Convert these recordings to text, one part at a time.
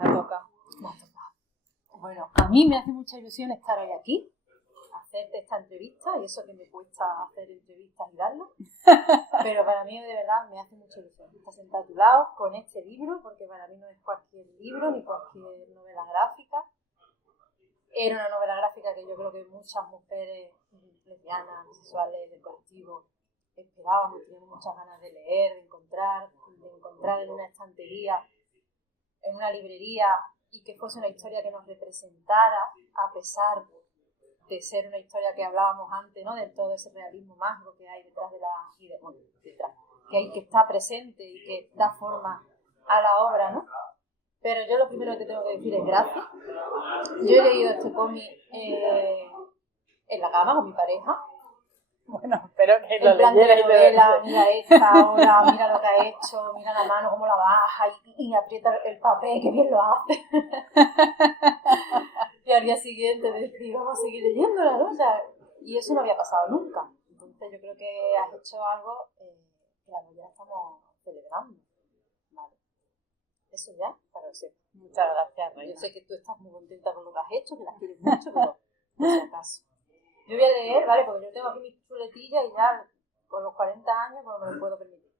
Me toca. Bueno, a mí me hace mucha ilusión estar hoy aquí, hacerte esta entrevista, y eso que me cuesta hacer entrevistas y darlas, pero para mí de verdad me hace mucha ilusión estar sentada a tu lado con este libro, porque para mí no es cualquier libro ni cualquier novela gráfica. Era una novela gráfica que yo creo que muchas mujeres lesbianas, bisexuales, del colectivo esperábamos, teníamos muchas ganas de leer, de encontrar en una estantería, en una librería, y que fuese una historia que nos representara, a pesar de ser una historia que hablábamos antes, ¿no? De todo ese realismo mágico que hay detrás que está presente y que da forma a la obra, ¿no? Pero yo lo primero que tengo que decir es gracias. Yo he leído este cómic en la cama con mi pareja. Bueno, espero que lo en plan de leyerais novela, mira esta ahora, mira lo que ha hecho, mira la mano cómo la baja y aprieta el papel, que bien lo hace. Y al día siguiente decir, vamos a seguir leyéndola, ¿no? O sea, y eso no había pasado nunca. Entonces yo creo que has hecho algo que la mayoría estamos celebrando. Vale. Eso ya, para que sepas. Muchas gracias, Reina. Yo sé que tú estás muy contenta con lo que has hecho, que las quieres mucho, pero por si acaso. Yo voy a leer, ¿vale? Porque yo tengo aquí mis chuletillas y ya con los 40 años pues me lo puedo permitir.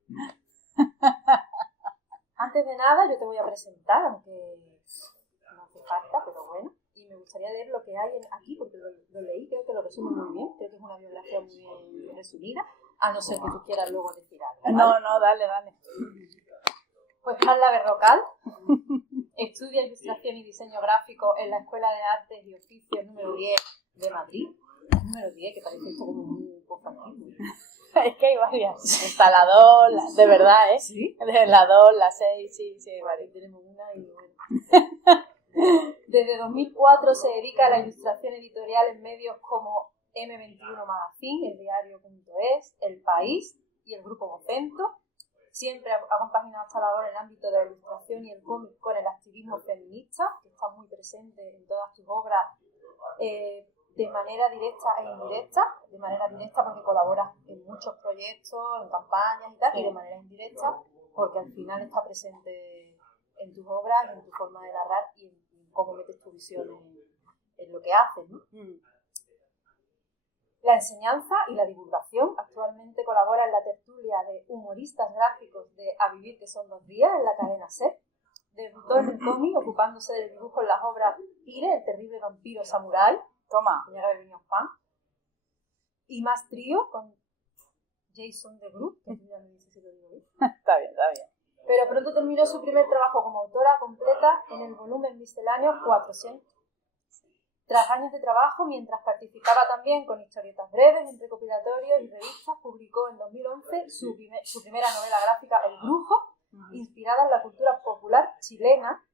Antes de nada, yo te voy a presentar, aunque no hace falta, pero bueno. Y me gustaría leer lo que hay aquí, porque lo leí, creo que lo resume muy bien. Creo que es una biografía muy bien resumida, a no ser que tú quieras luego decir algo, ¿vale? No, dale. Pues Carla Berrocal estudia Ilustración y Diseño Gráfico en la Escuela de Artes y Oficios número 10 de Madrid. Número 10, que parece esto como un pofantismo. Es que hay varias. Está la 2, de verdad, ¿eh? ¿Sí? La 2, la 6, sí, hay varias. Tenemos una y bueno. Desde 2004 se dedica a la ilustración editorial en medios como M21 Magazine, El Diario.es, El País y el Grupo Vocento. Siempre ha compaginado esta labor en el ámbito de la ilustración y el cómic con el activismo feminista, que está muy presente en todas tus obras, de manera directa e indirecta. De manera directa porque colaboras en muchos proyectos, en campañas y tal, y de manera indirecta porque al final está presente en tus obras, en tu forma de narrar y en cómo metes tu visión en lo que haces, ¿no? La enseñanza y la divulgación. Actualmente colabora en la tertulia de humoristas gráficos de A Vivir, que son 2 días, en la cadena SER. Debutó en el cómic ocupándose del dibujo en las obras Pire, el terrible vampiro samurái. Toma. Tenía que haber venido fan. Y más trío con Jason de Group, que tú ya me dices si lo digo bien. Está bien. Pero pronto terminó su primer trabajo como autora completa en el volumen misceláneo 400. Tras años de trabajo, mientras participaba también con historietas breves en recopilatorios y revistas, publicó en 2011 su primera novela gráfica, El Brujo, inspirada en la cultura popular chilena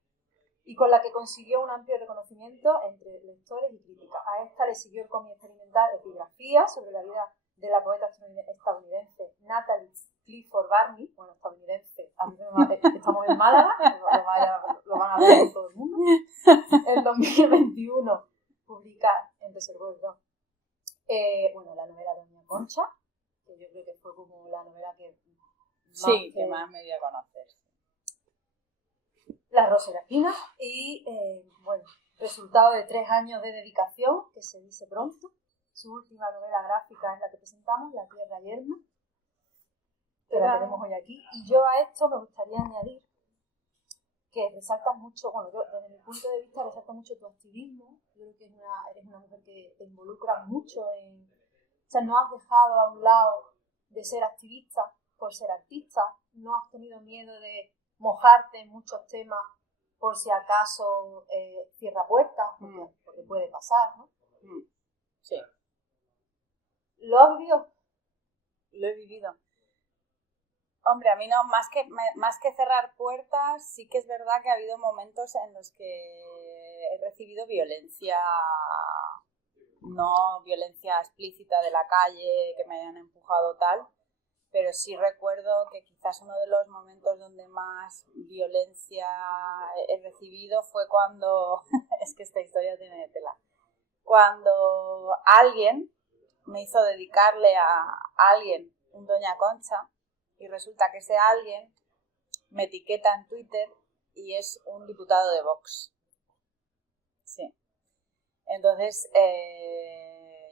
y con la que consiguió un amplio reconocimiento entre lectores y críticas. A esta le siguió el cómic experimental Epigrafía, sobre la vida de la poeta estadounidense Natalie Clifford Barney, bueno, estadounidense, estamos en Málaga, lo van a ver todo el mundo. En 2021 publica en Reservoir 2 la novela Doña Concha, que yo creo que fue como la novela que más me dio a conocer. La Rosa de la Esquina y, resultado de 3 años de dedicación, que se dice pronto. Su última novela gráfica es la que presentamos, La Tierra Yerma, que la tenemos hoy aquí. Y yo a esto me gustaría añadir que resaltas mucho, yo desde mi punto de vista resalta mucho tu activismo. Yo creo que eres una mujer que te involucra mucho no has dejado a un lado de ser activista por ser artista, no has tenido miedo de mojarte en muchos temas por si acaso cierra puertas, porque puede pasar, ¿no? Sí. ¿Lo has vivido? Lo he vivido. Hombre, a mí no, más que cerrar puertas, sí que es verdad que ha habido momentos en los que he recibido violencia, no violencia explícita de la calle, que me hayan empujado tal, pero sí recuerdo que quizás uno de los momentos donde más violencia he recibido fue cuando, es que esta historia tiene tela, cuando alguien me hizo dedicarle a alguien un Doña Concha y resulta que ese alguien me etiqueta en Twitter y es un diputado de Vox. Sí. Entonces,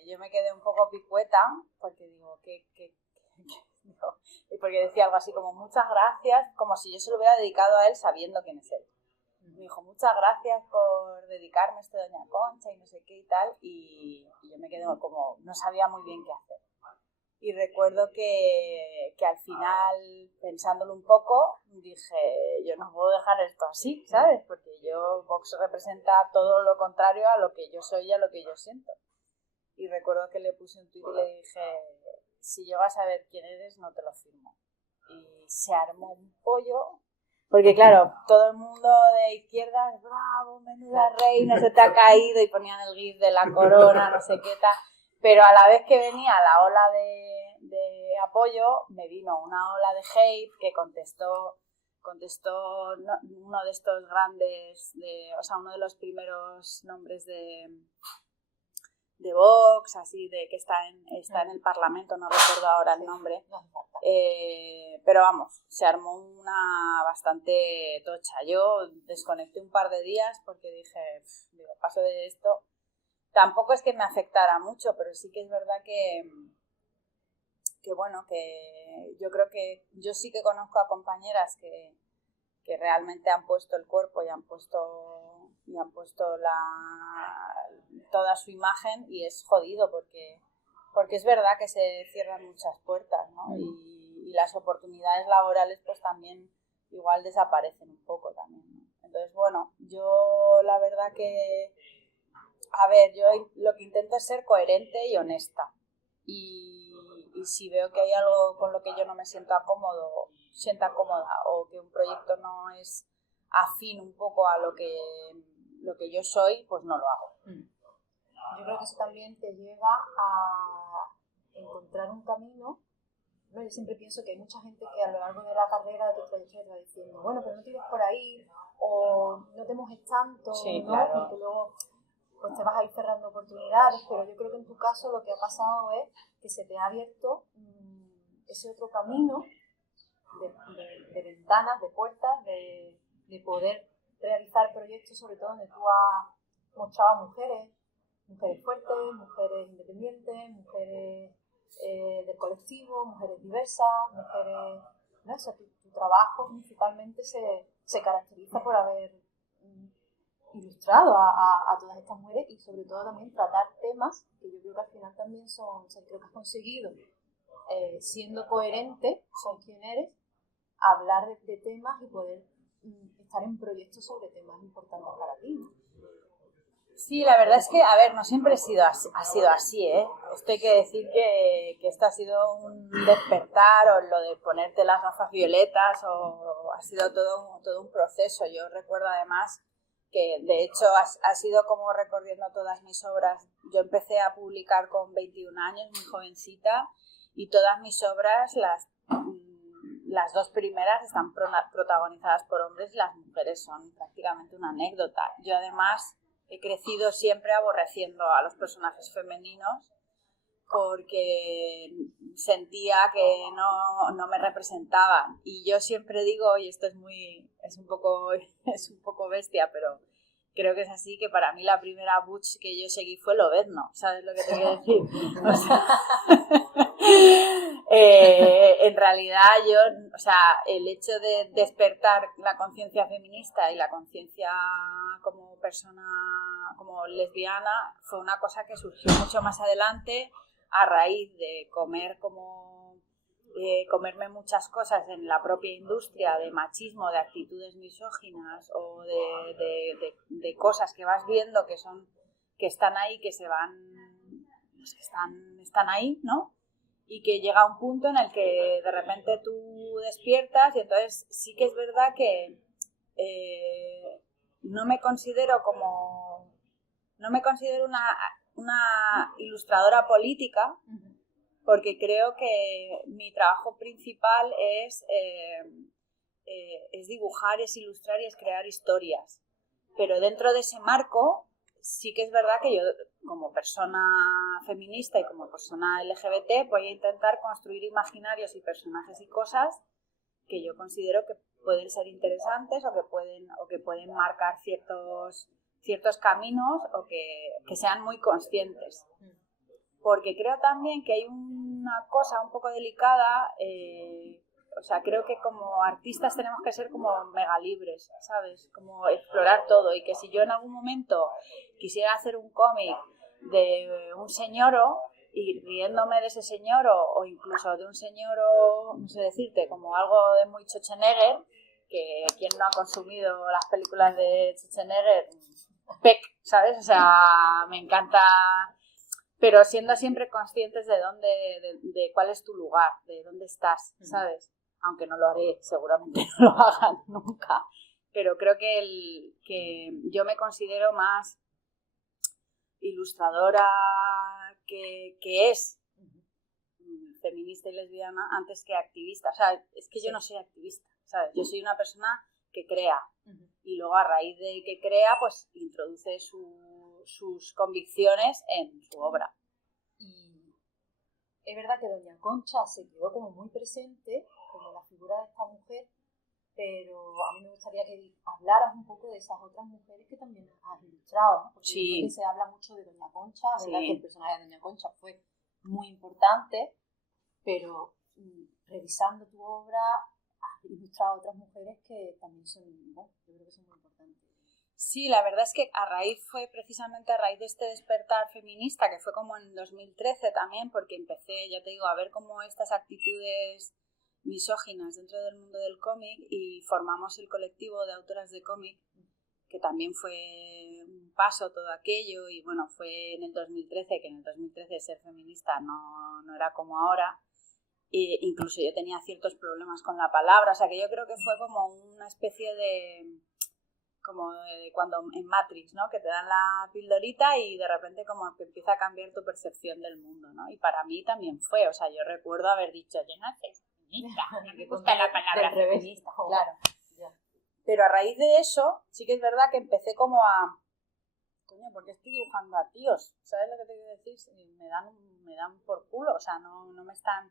yo me quedé un poco picueta porque digo, digo, y porque decía algo así como muchas gracias, como si yo se lo hubiera dedicado a él sabiendo quién es él. Me dijo, muchas gracias por dedicarme a esto de Doña Concha y no sé qué y tal, y yo me quedé como, no sabía muy bien qué hacer. Y recuerdo que al final, pensándolo un poco, dije, yo no puedo dejar esto así, ¿sabes? Porque Vox representa todo lo contrario a lo que yo soy y a lo que yo siento. Y recuerdo que le puse un tuit y le dije, si llegas a ver quién eres, no te lo firmo. Y se armó un pollo, porque claro, todo el mundo de izquierdas, bravo, menuda reina, se te ha caído, y ponían el gif de la corona, no sé qué tal. Pero a la vez que venía la ola de apoyo, me vino una ola de hate que contestó uno de estos grandes, o sea, uno de los primeros nombres de Vox, así de que está en el Parlamento, no recuerdo ahora el nombre, pero vamos, se armó una bastante tocha. Yo desconecté un par de días porque dije, paso de esto. Tampoco es que me afectara mucho, pero sí que es verdad que bueno, que yo creo que yo sí que conozco a compañeras que realmente han puesto el cuerpo y han puesto toda su imagen, y es jodido porque es verdad que se cierran muchas puertas, ¿no? Y las oportunidades laborales pues también igual desaparecen un poco también, ¿no? Entonces, bueno, yo la verdad que, a ver, yo lo que intento es ser coherente y honesta, y si veo que hay algo con lo que yo no me sienta cómoda o que un proyecto no es afín un poco a lo que yo soy, pues no lo hago. Yo creo que eso también te lleva a encontrar un camino, ¿no? Yo siempre pienso que hay mucha gente que a lo largo de la carrera, de tu trayectoria, te va diciendo, bueno, pero no tires por ahí, o no te mojes tanto, sí, ¿no? Claro. Porque luego pues te vas a ir cerrando oportunidades, pero yo creo que en tu caso lo que ha pasado es que se te ha abierto ese otro camino de ventanas, de puertas, de poder realizar proyectos, sobre todo donde tú has mostrado a mujeres fuertes, mujeres independientes, mujeres del colectivo, mujeres diversas, mujeres, ¿no? O sea, tu trabajo principalmente se caracteriza por haber ilustrado a todas estas mujeres, y sobre todo también tratar temas que yo creo que al final también creo que has conseguido, siendo coherente con quién eres, hablar de temas y poder estar en proyectos sobre temas importantes para ti, ¿no? Sí, la verdad es que, a ver, no siempre ha sido así, ¿eh? Esto hay que decir que esto ha sido un despertar, o lo de ponerte las gafas violetas, o ha sido todo un proceso. Yo recuerdo además que, de hecho, ha sido como recorriendo todas mis obras. Yo empecé a publicar con 21 años, muy jovencita, y todas mis obras, las dos primeras están protagonizadas por hombres, y las mujeres son prácticamente una anécdota. Yo además he crecido siempre aborreciendo a los personajes femeninos porque sentía que no me representaban. Y yo siempre digo, y esto es un poco bestia, pero creo que es así, que para mí la primera butch que yo seguí fue Lobezno, ¿sabes lo que te quiero decir? O sea, en realidad el hecho de despertar la conciencia feminista y la conciencia como persona, como lesbiana, fue una cosa que surgió mucho más adelante, a raíz de comerme muchas cosas en la propia industria, de machismo, de actitudes misóginas, o de cosas que vas viendo que están ahí, que se van, pues que están ahí, ¿no? Y que llega un punto en el que de repente tú despiertas, y entonces sí que es verdad que no me considero una ilustradora política, porque creo que mi trabajo principal es dibujar, es ilustrar y es crear historias. Pero dentro de ese marco, sí que es verdad que yo, como persona feminista y como persona LGBT, voy a intentar construir imaginarios y personajes y cosas que yo considero que pueden ser interesantes o que pueden marcar ciertos caminos o que sean muy conscientes. Porque creo también que hay una cosa un poco delicada, o sea, creo que como artistas tenemos que ser como mega libres, ¿sabes? Como explorar todo, y que si yo en algún momento quisiera hacer un cómic de un señoro y riéndome de ese señor o incluso de un señoro, no sé decirte, como algo de muy Schwarzenegger, que quien no ha consumido las películas de Schwarzenegger, Peck, ¿sabes? O sea, me encanta, pero siendo siempre conscientes de cuál es tu lugar, de dónde estás, ¿sabes? Aunque no lo haré, seguramente no lo hagan nunca, pero creo que yo me considero más ilustradora que es feminista y lesbiana antes que activista. O sea, es que yo no soy activista, ¿sabes? Yo soy una persona que crea y luego a raíz de que crea, pues introduce sus convicciones en su obra. Y es verdad que Doña Concha se quedó como muy presente como la figura de esta mujer, pero a mí me gustaría que hablaras un poco de esas otras mujeres que también has ilustrado, ¿no? Porque sí. Creo que se habla mucho de Doña Concha, sí. verdad que el personaje de Doña Concha fue muy importante, pero revisando tu obra has ilustrado a otras mujeres que también son, bueno, yo creo que son muy importantes. Sí, la verdad es que fue precisamente a raíz de este despertar feminista, que fue como en 2013 también, porque empecé, ya te digo, a ver cómo estas actitudes misóginas dentro del mundo del cómic, y formamos el colectivo de autoras de cómic, que también fue un paso todo aquello, y bueno, fue en el 2013, que en el 2013 ser feminista no era como ahora, e incluso yo tenía ciertos problemas con la palabra, o sea que yo creo que fue como una especie de cuando en Matrix, ¿no? Que te dan la pildorita y de repente como que empieza a cambiar tu percepción del mundo, ¿no? Y para mí también fue, o sea, yo recuerdo haber dicho, yo no soy feminista, no me gusta la palabra feminista, claro. Pero a raíz de eso, sí que es verdad que empecé como a, coño, ¿por qué estoy dibujando a tíos? ¿Sabes lo que te quiero decir? Me dan por culo, o sea, no me están...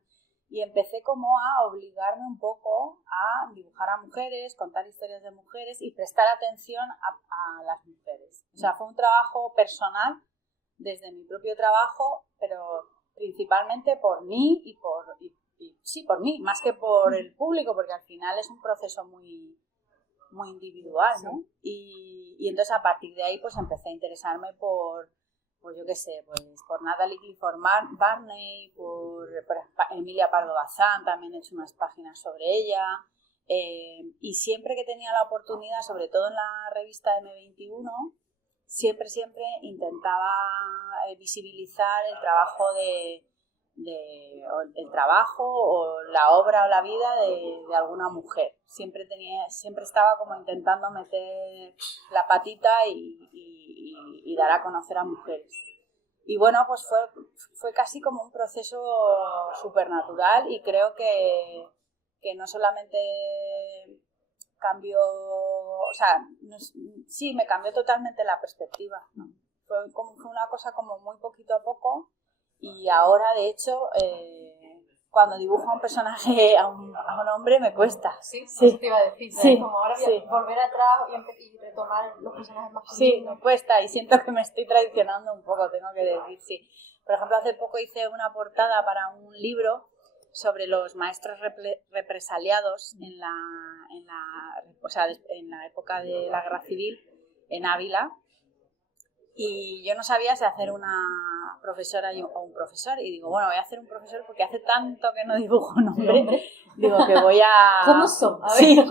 Y empecé como a obligarme un poco a dibujar a mujeres, contar historias de mujeres y prestar atención a las mujeres. O sea, fue un trabajo personal, desde mi propio trabajo, pero principalmente por mí sí, por mí, más que por el público, porque al final es un proceso muy, muy individual, ¿no? Y entonces a partir de ahí pues empecé a interesarme por yo qué sé, pues por Natalie Clifford Barney, por Emilia Pardo Bazán, también he hecho unas páginas sobre ella, y siempre que tenía la oportunidad, sobre todo en la revista M21, siempre intentaba visibilizar el trabajo el trabajo o la obra o la vida de alguna mujer. Siempre estaba como intentando meter la patita y dar a conocer a mujeres. Y bueno, pues fue casi como un proceso supernatural, y creo que no solamente cambió, o sea, sí, me cambió totalmente la perspectiva, ¿no? Fue una cosa como muy poquito a poco, y ahora de hecho cuando dibujo a un personaje, a un hombre, me cuesta. Sí, eso te iba a decir, sí, como ahora volver atrás y retomar los personajes masculinos. Sí, me cuesta, y siento que me estoy traicionando un poco, tengo que decir, sí. Por ejemplo, hace poco hice una portada para un libro sobre los maestros represaliados en la época de la Guerra Civil en Ávila, y yo no sabía si hacer una profesora o un profesor, y digo, bueno, voy a hacer un profesor porque hace tanto que no dibujo un hombre, digo que voy a... ¿Cómo son? A ver, sí,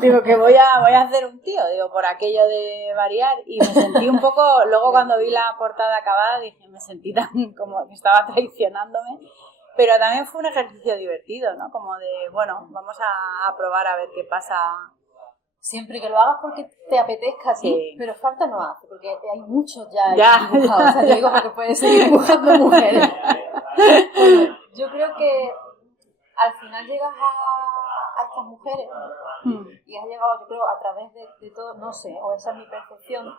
digo que voy a hacer un tío, digo, por aquello de variar, y me sentí un poco, luego cuando vi la portada acabada, dije, me sentí tan como que estaba traicionándome, pero también fue un ejercicio divertido, ¿no? Como de, bueno, vamos a probar a ver qué pasa. Siempre que lo hagas porque te apetezca a ti, sí. Pero falta no hace, porque hay muchos ya dibujados. O sea, yo digo porque puedes seguir dibujando mujeres. Bueno, yo creo que al final llegas a estas mujeres, ¿no? Y has llegado, yo creo, a través de todo, no sé, o esa es mi percepción,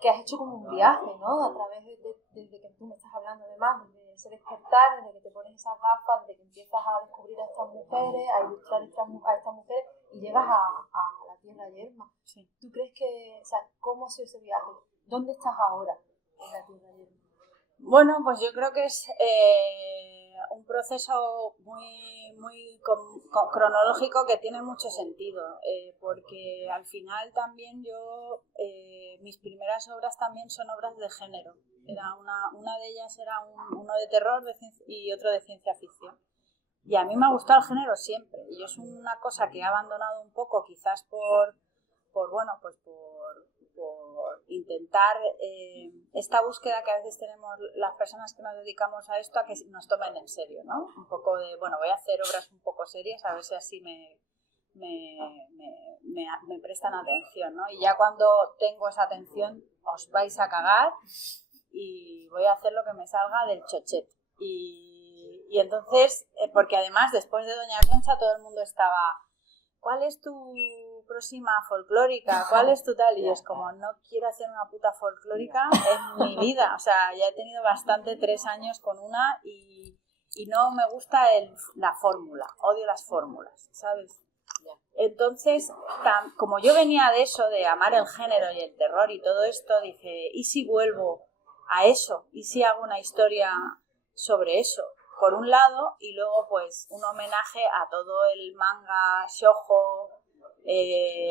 que has hecho como un viaje, ¿no? A través desde que tú me estás hablando, además, desde ese despertar, desde que te pones esas gafas, desde que empiezas a descubrir a estas mujeres, a ilustrar a estas mujeres y llegas a la tierra yerma. Sí. ¿Tú crees que, o sea, cómo ha sido ese viaje? ¿Dónde estás ahora en la tierra yerma? Bueno, pues yo creo que es un proceso muy cronológico que tiene mucho sentido, porque al final también mis primeras obras también son obras de género. Era una de ellas era uno de terror y otro de ciencia ficción. Y a mí me ha gustado el género siempre, y es una cosa que he abandonado un poco, quizás por intentar esta búsqueda que a veces tenemos las personas que nos dedicamos a esto, a que nos tomen en serio, ¿no? Un poco de, bueno, voy a hacer obras un poco serias, a ver si así me prestan atención, ¿no? Y ya cuando tengo esa atención os vais a cagar y voy a hacer lo que me salga del chochet. Y entonces, porque además después de Doña Concha todo el mundo estaba, ¿cuál es tu próxima folclórica? ¿Cuál es tu tal? Y es como, no quiero hacer una puta folclórica en mi vida. O sea, ya he tenido bastante 3 años con una y no me gusta la fórmula. Odio las fórmulas, ¿sabes? Entonces, como yo venía de eso, de amar el género y el terror y todo esto, dije, ¿y si vuelvo a eso? ¿Y si hago una historia sobre eso? Por un lado, y luego pues un homenaje a todo el manga shoujo,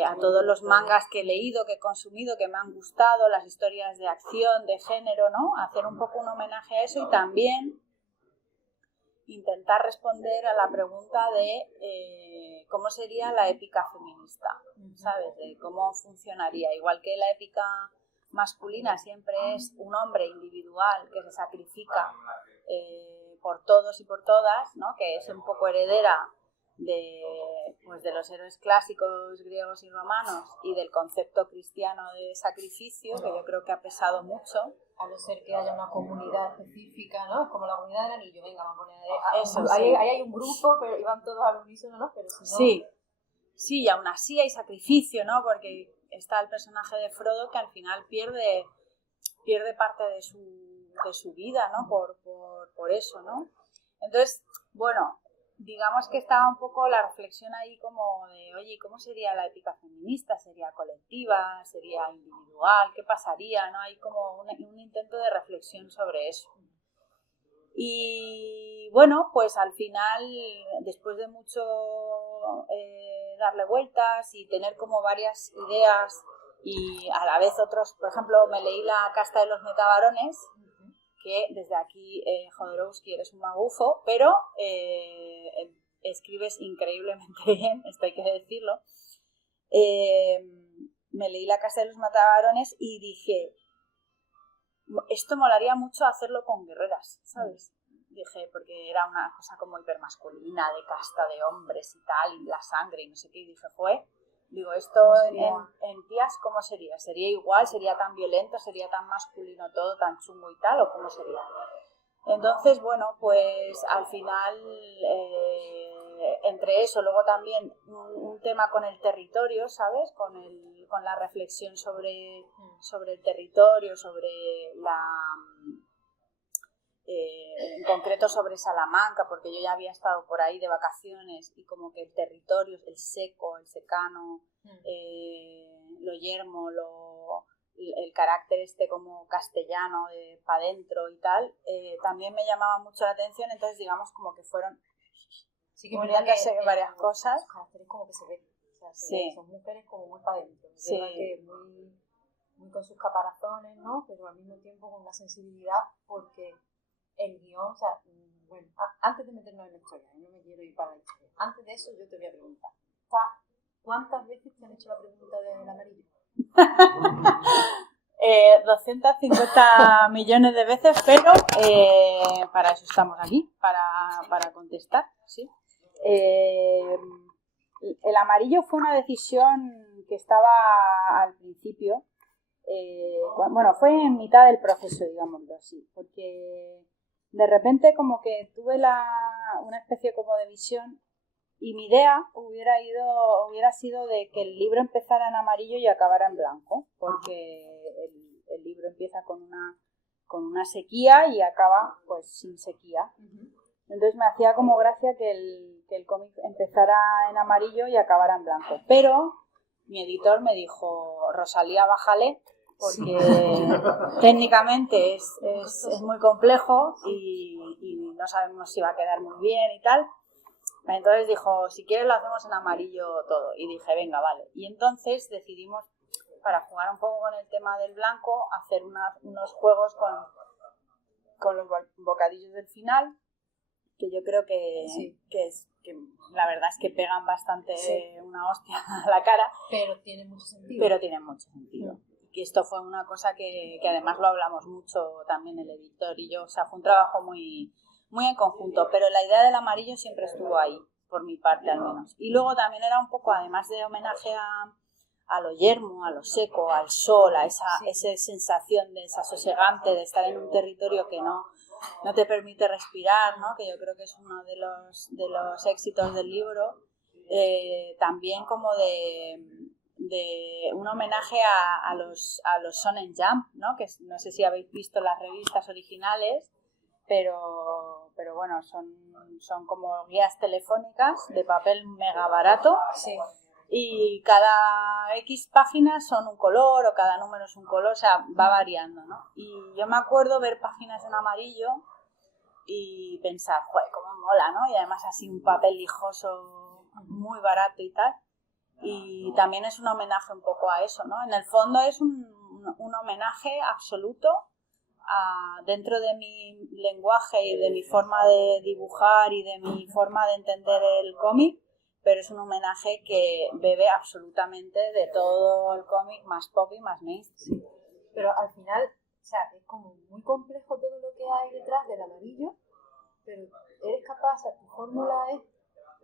a todos los mangas que he leído, que he consumido, que me han gustado, las historias de acción, de género, ¿no? Hacer un poco un homenaje a eso y también intentar responder a la pregunta de cómo sería la épica feminista, ¿sabes? De cómo funcionaría. Igual que la épica masculina siempre es un hombre individual que se sacrifica por todos y por todas, ¿no? Que es un poco heredera de los héroes clásicos griegos y romanos y del concepto cristiano de sacrificio, que yo creo que ha pesado mucho. A no ser que haya una comunidad específica, ¿no? Como la comunidad del anillo, venga, vamos a poner eso, ahí, sí. ahí hay un grupo, pero iban todos al unísono, ¿no? Pero si no... Sí, y aún así hay sacrificio, ¿no? Porque está el personaje de Frodo que al final pierde parte de su vida, ¿no? Por eso, ¿no? Entonces, bueno, digamos que estaba un poco la reflexión ahí como de, oye, ¿cómo sería la épica feminista? ¿Sería colectiva? ¿Sería individual? ¿Qué pasaría? ¿No? Hay como un intento de reflexión sobre eso. Y bueno, pues al final, después de mucho darle vueltas y tener como varias ideas y a la vez otros, por ejemplo, me leí La casta de los metabarones, que desde aquí, Jodorowsky, eres un magufo, pero escribes increíblemente bien, esto hay que decirlo. Me leí La casta de los metabarones y dije, esto molaría mucho hacerlo con guerreras, ¿sabes? Dije, porque era una cosa como hipermasculina, de casta de hombres y tal, y la sangre y no sé qué, y dije, esto en tías, ¿cómo sería? ¿Sería igual? ¿Sería tan violento? ¿Sería tan masculino todo, tan chungo y tal? ¿O cómo sería? Entonces, bueno, pues al final, entre eso, luego también un tema con el territorio, ¿sabes? Con la reflexión sobre el territorio, sobre en concreto sobre Salamanca, porque yo ya había estado por ahí de vacaciones y como que el territorio, el seco, el secano, lo yermo, el carácter como castellano de pa' dentro y tal, también me llamaba mucho la atención. Entonces digamos como que fueron uniéndose varias cosas. Los caracteres como que se ven, o sea, sí. Son mujeres como muy pa' dentro, sí. que muy con sus caparazones, ¿no? Pero al mismo tiempo con una sensibilidad, porque el guión, o sea, bueno, antes de meternos en la historia, no me quiero ir para la historia, antes de eso yo te voy a preguntar, ¿cuántas veces te han hecho la pregunta del amarillo? 250 millones de veces, pero para eso estamos aquí, para contestar, ¿sí? El amarillo fue una decisión que estaba al principio, bueno, fue en mitad del proceso, digámoslo así, porque de repente como que tuve una especie como de visión y mi idea hubiera sido de que el libro empezara en amarillo y acabara en blanco, porque el libro empieza con con una sequía y acaba pues sin sequía. Entonces me hacía como gracia que el cómic empezara en amarillo y acabara en blanco. Pero mi editor me dijo, Rosalía, bájale, porque técnicamente es muy complejo y no sabemos si va a quedar muy bien y tal. Entonces dijo, si quieres lo hacemos en amarillo todo. Y dije, venga, vale. Y entonces decidimos, para jugar un poco con el tema del blanco, hacer unos juegos con los bocadillos del final, que yo creo que la verdad es que pegan bastante una hostia a la cara. Pero tiene mucho sentido. Y esto fue una cosa que además lo hablamos mucho también el editor y yo. O sea, fue un trabajo muy, muy en conjunto. Pero la idea del amarillo siempre estuvo ahí, por mi parte al menos. Y luego también era un poco, además de homenaje a lo yermo, a lo seco, al sol, a esa sensación de desasosegante, de estar en un territorio que no te permite respirar, ¿no? Que yo creo que es uno de los éxitos del libro, también como de un homenaje a los Shonen Jump, ¿no? Que no sé si habéis visto las revistas originales, pero bueno, son como guías telefónicas de papel mega barato. Sí. Y cada X páginas son un color o cada número es un color, o sea, va variando, ¿no? Y yo me acuerdo ver páginas en amarillo y pensar, joder, cómo mola, ¿no? Y además así un papel lijoso muy barato y tal. Y también es un homenaje un poco a eso, ¿no? En el fondo es un homenaje absoluto dentro de mi lenguaje y de mi forma de dibujar y de mi forma de entender el cómic, pero es un homenaje que bebe absolutamente de todo el cómic más pop y más mainstream. Sí. Pero al final, o sea, es como muy complejo todo lo que hay detrás del amarillo, pero eres capaz, o sea, tu fórmula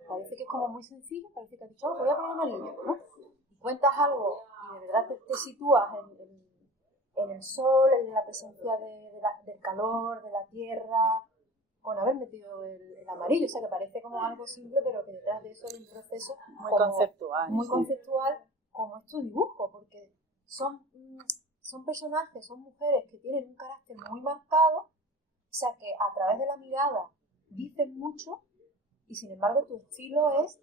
parece que es como muy sencilla, parece que has dicho, voy a poner amarillo, ¿no? Y cuentas algo y de verdad te sitúas en el sol, en la presencia del calor, de la tierra, con haber metido el amarillo, o sea que parece como algo simple, pero que detrás de eso hay un proceso muy conceptual, como es tu dibujo, porque son personajes, son mujeres que tienen un carácter muy marcado, o sea que a través de la mirada dicen mucho y sin embargo tu estilo es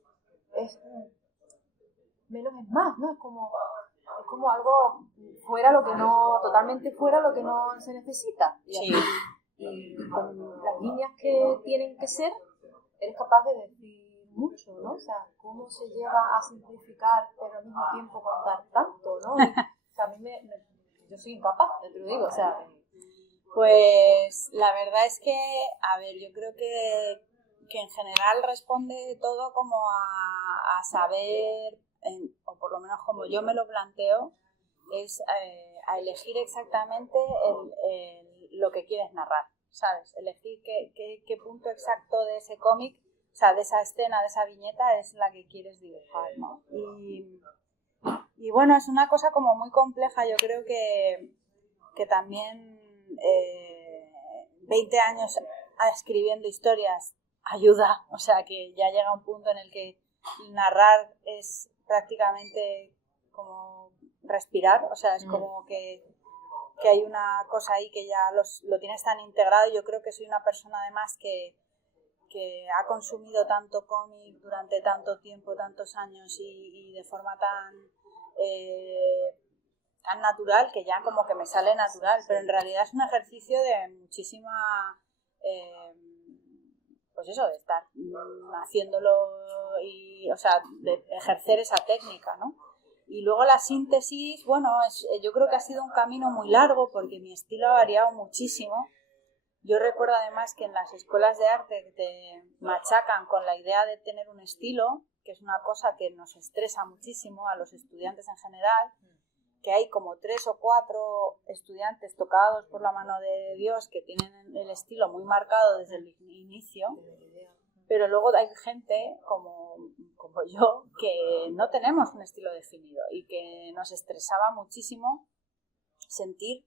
menos es más, ¿no? Es como algo totalmente fuera lo que no se necesita. Y con las líneas que tienen que ser, eres capaz de decir mucho, ¿no? O sea, cómo se lleva a simplificar, pero al mismo tiempo contar tanto, ¿no? Y, o sea, yo soy incapaz, te lo digo, o sea. Pues la verdad es que, a ver, yo creo que en general responde todo como a saber, o por lo menos como yo me lo planteo, es a elegir exactamente lo que quieres narrar, ¿sabes? Elegir qué punto exacto de ese cómic, o sea, de esa escena, de esa viñeta es la que quieres dibujar, ¿no? Y bueno, es una cosa como muy compleja, yo creo que también 20 años escribiendo historias ayuda, o sea, que ya llega un punto en el que narrar es prácticamente como respirar, o sea, es como que hay una cosa ahí que ya lo tienes tan integrado. Yo creo que soy una persona además que ha consumido tanto cómic durante tanto tiempo, tantos años y de forma tan natural que ya como que me sale natural, pero en realidad es un ejercicio de muchísima pues eso, de estar haciéndolo y, o sea, de ejercer esa técnica, ¿no? Y luego la síntesis, bueno, yo creo que ha sido un camino muy largo porque mi estilo ha variado muchísimo. Yo recuerdo además que en las escuelas de arte te machacan con la idea de tener un estilo, que es una cosa que nos estresa muchísimo a los estudiantes en general, que hay como 3 o 4 estudiantes tocados por la mano de Dios que tienen el estilo muy marcado desde el inicio, pero luego hay gente como yo que no tenemos un estilo definido y que nos estresaba muchísimo sentir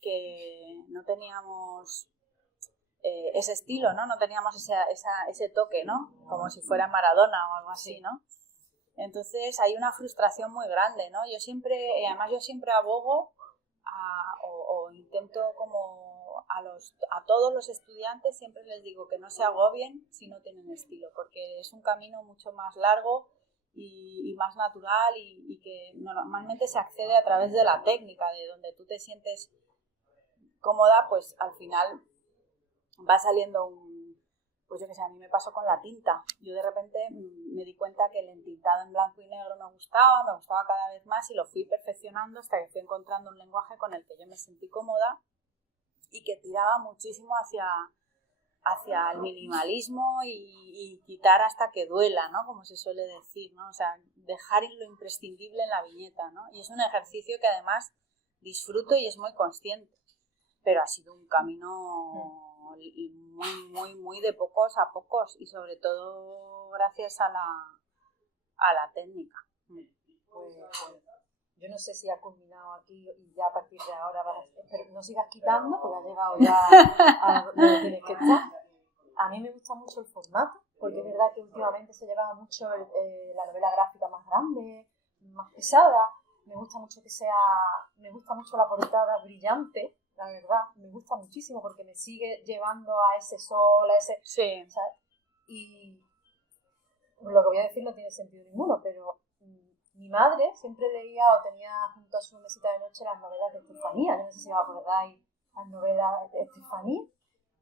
que no teníamos ese estilo, ¿no? No teníamos ese toque, ¿no? Como si fuera Maradona o algo así, ¿no? Entonces hay una frustración muy grande, ¿no? Además yo siempre abogo o intento como a todos los estudiantes siempre les digo que no se agobien si no tienen estilo, porque es un camino mucho más largo y más natural y que normalmente se accede a través de la técnica, de donde tú te sientes cómoda, pues al final va saliendo pues yo qué sé, a mí me pasó con la tinta. Yo de repente me di cuenta que el entintado en blanco y negro me gustaba cada vez más y lo fui perfeccionando hasta que fui encontrando un lenguaje con el que yo me sentí cómoda y que tiraba muchísimo hacia el minimalismo y quitar hasta que duela, ¿no? Como se suele decir, ¿no? O sea, dejar lo imprescindible en la viñeta, ¿no? Y es un ejercicio que además disfruto y es muy consciente, pero ha sido un camino muy de pocos a pocos y sobre todo gracias a la técnica. Pues, yo no sé si ha culminado aquí y ya a partir de ahora pero no sigas quitando porque has llegado ya a donde tienes que estar. A mí me gusta mucho el formato, porque es verdad que últimamente se llevaba mucho la novela gráfica más grande, más pesada. Me gusta mucho la portada brillante, la verdad, me gusta muchísimo porque me sigue llevando a ese sol, a ese... Sí. ¿sabes? Y lo que voy a decir no tiene sentido ninguno, pero mi madre siempre leía o tenía junto a su mesita de noche las novelas de Estefanía, no sé si os acordáis, las novelas de Estefanía,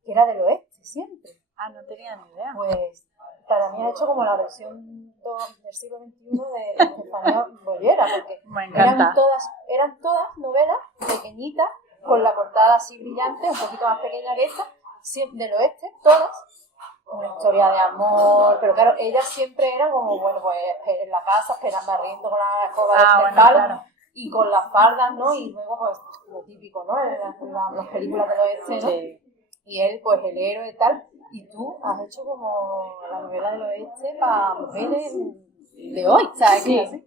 que era del oeste siempre. Ah, no tenía ni idea. Pues para mí ha hecho como la versión del siglo XXI de Estefanía Bollera, porque me encanta. eran todas novelas pequeñitas, con la portada así brillante, un poquito más pequeña que esta, del oeste, todas, una historia de amor, pero claro, ellas siempre eran como, bueno, pues en la casa, barriendo con la escoba del palo, claro. Y con las faldas, ¿no? Y luego, pues, lo típico, ¿no? En las películas del oeste, ¿no? Sí. Y él, pues, el héroe y tal, y tú has hecho como la novela del oeste para mujeres de hoy, ¿sabes? Sí. Así.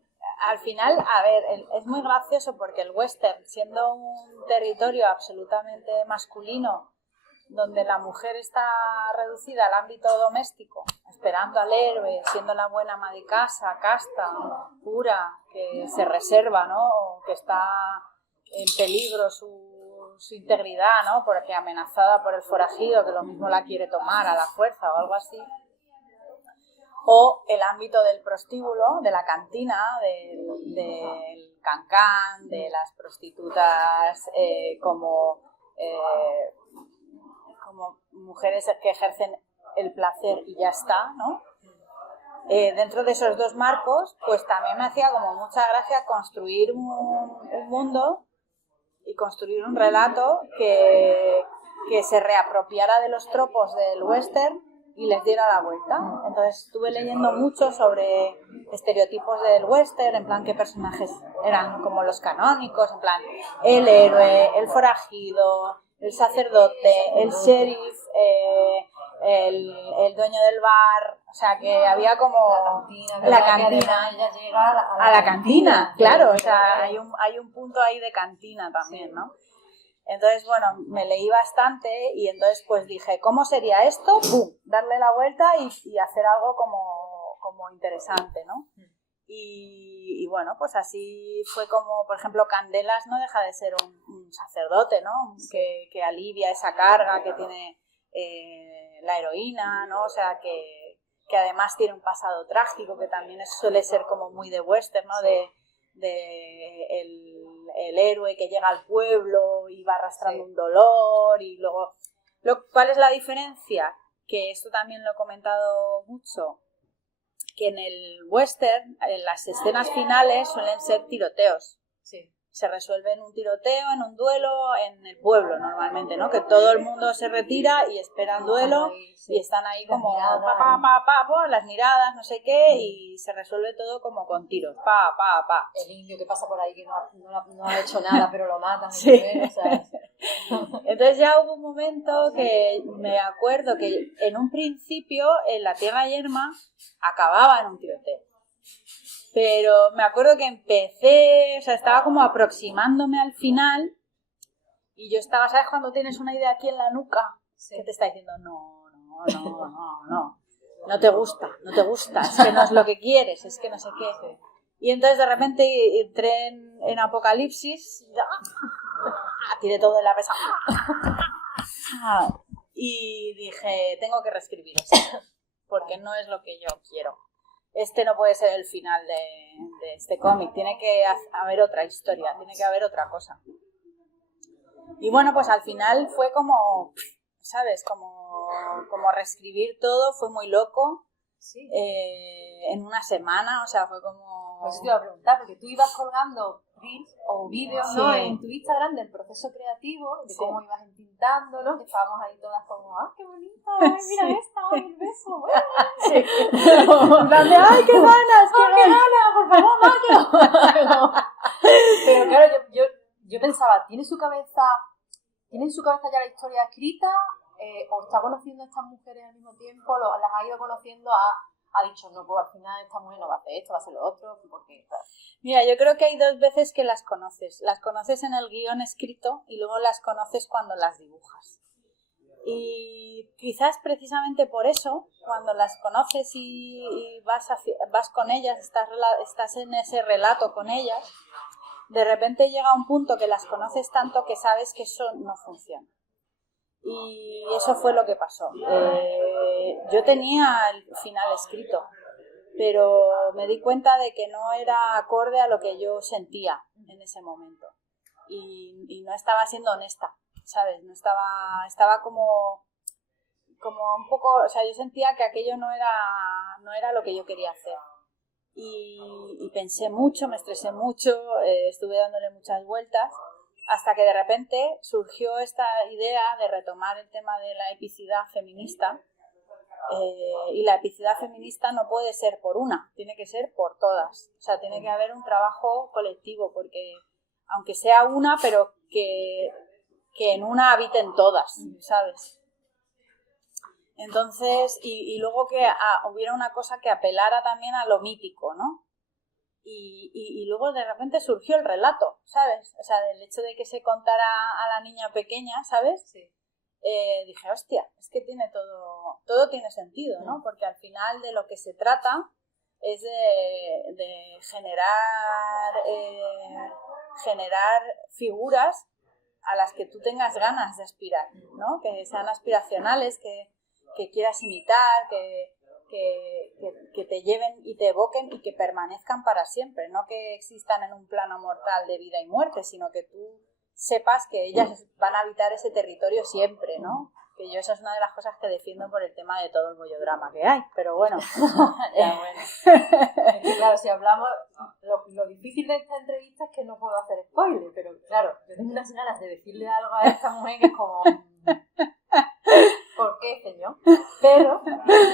Al final, a ver, es muy gracioso porque el western, siendo un territorio absolutamente masculino, donde la mujer está reducida al ámbito doméstico, esperando al héroe, siendo la buena ama de casa, casta, pura, que se reserva, ¿no? O que está en peligro su integridad, ¿no? Porque amenazada por el forajido, que lo mismo la quiere tomar a la fuerza o algo así. O el ámbito del prostíbulo, de la cantina, del cancán, de las prostitutas como mujeres que ejercen el placer y ya está, ¿no? Dentro de esos dos marcos, pues también me hacía como mucha gracia construir un mundo y construir un relato que se reapropiara de los tropos del western y les diera la vuelta. Entonces estuve leyendo mucho sobre estereotipos del western, en plan qué personajes eran como los canónicos, en plan el héroe, el forajido, el sacerdote, el sheriff, el dueño del bar, o sea que había como la cantina. Ella llega a la cantina, claro, o sea hay un punto ahí de cantina también, ¿no? Entonces, bueno, me leí bastante y entonces pues dije, ¿cómo sería esto? ¡Pum! Darle la vuelta y hacer algo como interesante, ¿no? Y bueno, pues así fue como, por ejemplo, Candelas no deja de ser un sacerdote, ¿no? Sí. Que alivia esa carga que tiene la heroína, ¿no? O sea, que además tiene un pasado trágico, que también suele ser como muy de western, ¿no? Sí. De el héroe que llega al pueblo y va arrastrando un dolor y luego... ¿Cuál es la diferencia? Que esto también lo he comentado mucho, que en el western, en las escenas finales suelen ser tiroteos. Sí. Se resuelve en un tiroteo, en un duelo, en el pueblo normalmente, ¿no? Que todo el mundo se retira y espera el duelo y están ahí como las miradas, no sé qué, y se resuelve todo como con tiros, El indio que pasa por ahí que no ha hecho nada, pero lo matan. Sí. O sea, entonces ya hubo un momento que me acuerdo que en un principio en La Tierra Yerma acababa en un tiroteo. Pero me acuerdo que empecé, o sea, estaba como aproximándome al final y yo estaba, ¿sabes? Cuando tienes una idea aquí en la nuca, sí. Que te está diciendo, no te gusta, es que no es lo que quieres, es que no sé qué. Sí. Y entonces de repente entré en Apocalipsis, tiré todo de la mesa Y dije, tengo que reescribir esto, porque no es lo que yo quiero. Este no puede ser el final de este cómic, tiene que haber otra historia, tiene que haber otra cosa. Y bueno, pues al final fue como, ¿sabes? Como reescribir todo, fue muy loco. Sí. En una semana, o sea, fue como... Pues te iba a preguntar, porque tú ibas colgando reels o vídeos, sí, ¿no? En tu Instagram del proceso creativo, de cómo ibas entintando, ¿no? Que estábamos ahí todas como, ¡ah, qué bonita! ¡Ay, mira esta! ¡Ay, el beso! Sí. Dame, ¡ay, qué ganas! ¡Qué ganas! ¡Por favor, Mario! Pero claro, yo pensaba, ¿tiene en su cabeza ya la historia escrita? ¿O está conociendo a estas mujeres al mismo tiempo? ¿Las ha ido conociendo? Ha dicho, no, pues al final esta mujer no va a hacer esto, va a hacer lo otro, porque... Claro. Mira, yo creo que hay dos veces que las conoces. Las conoces en el guión escrito y luego las conoces cuando las dibujas. Y quizás precisamente por eso, cuando las conoces y vas con ellas, estás en ese relato con ellas, de repente llega un punto que las conoces tanto que sabes que eso no funciona. Y eso fue lo que pasó. Yo tenía el final escrito, pero me di cuenta de que no era acorde a lo que yo sentía en ese momento. Y no estaba siendo honesta, ¿sabes? No estaba como un poco... O sea, yo sentía que aquello no era lo que yo quería hacer. Y pensé mucho, me estresé mucho, estuve dándole muchas vueltas, hasta que de repente surgió esta idea de retomar el tema de la epicidad feminista. Y la epicidad feminista no puede ser por una, tiene que ser por todas. O sea, tiene que haber un trabajo colectivo, porque aunque sea una, pero que en una habiten todas, ¿sabes? Entonces, y luego que hubiera una cosa que apelara también a lo mítico, ¿no? Y luego de repente surgió el relato, ¿sabes? O sea, del hecho de que se contara a la niña pequeña, ¿sabes? Sí. Dije, hostia, es que tiene todo tiene sentido, ¿no? Porque al final de lo que se trata es de generar figuras a las que tú tengas ganas de aspirar, ¿no? Que sean aspiracionales, que quieras imitar, que te lleven y te evoquen y que permanezcan para siempre, no que existan en un plano mortal de vida y muerte, sino que tú sepas que ellas van a habitar ese territorio siempre, ¿no? Que yo esa es una de las cosas que defiendo por el tema de todo el bollodrama que hay, pero bueno. Ya, bueno. Es que, claro, si hablamos, lo difícil de esta entrevista es que no puedo hacer spoiler, pero claro, yo tengo unas ganas de decirle algo a esta mujer que es como... ¿Por qué, señor? Pero,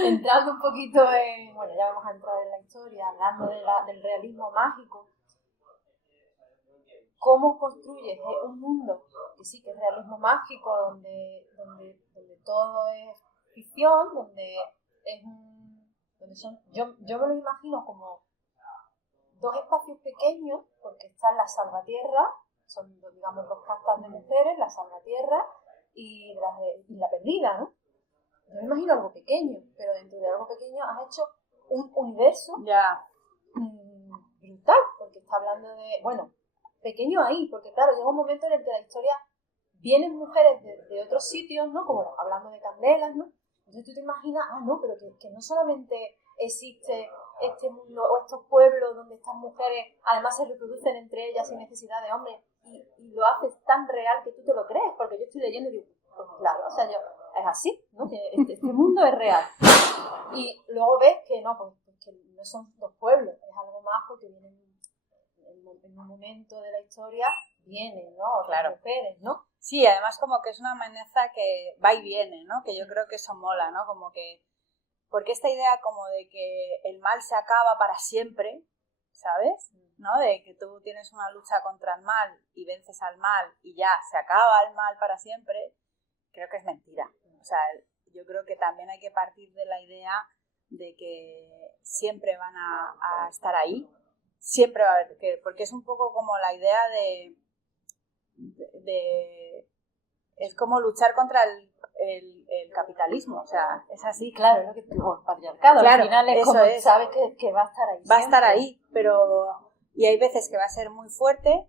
entrando un poquito en... Bueno, ya vamos a entrar en la historia, hablando del realismo mágico. ¿Cómo construyes un mundo que sí que es realismo mágico, donde todo es ficción, yo me lo imagino como dos espacios pequeños, porque están la salvatierra, son, digamos, dos castas de mujeres, la salvatierra y la perdida, ¿no? Yo me imagino algo pequeño, pero dentro de algo pequeño has hecho un universo brutal, porque está hablando de, bueno, pequeño ahí, porque claro, llega un momento en el que la historia vienen mujeres de otros sitios, ¿no? Como hablando de candelas, ¿no? Entonces tú te imaginas, no, pero que no solamente existe este mundo o estos pueblos donde estas mujeres además se reproducen entre ellas sin necesidad de hombres y lo haces tan real que tú te lo crees, porque yo estoy leyendo y digo, pues claro, o sea, es así, ¿no? Este mundo es real. Y luego ves que no, pues que no son dos pueblos, es algo más porque vienen en un momento de la historia, vienen, ¿no? Otras mujeres, ¿no? Sí, además como que es una amenaza que va y viene, ¿no? Que yo creo que eso mola, ¿no? Como que... Porque esta idea como de que el mal se acaba para siempre, ¿sabes? ¿No? De que tú tienes una lucha contra el mal y vences al mal y ya se acaba el mal para siempre, creo que es mentira. O sea, yo creo que también hay que partir de la idea de que siempre van a estar ahí, siempre va a haber, porque es un poco como la idea de es como luchar contra el capitalismo, o sea, es así. Claro, es lo que tú, el patriarcado, claro, al final es como, sabes que va a estar ahí. Va a estar ahí, pero y hay veces que va a ser muy fuerte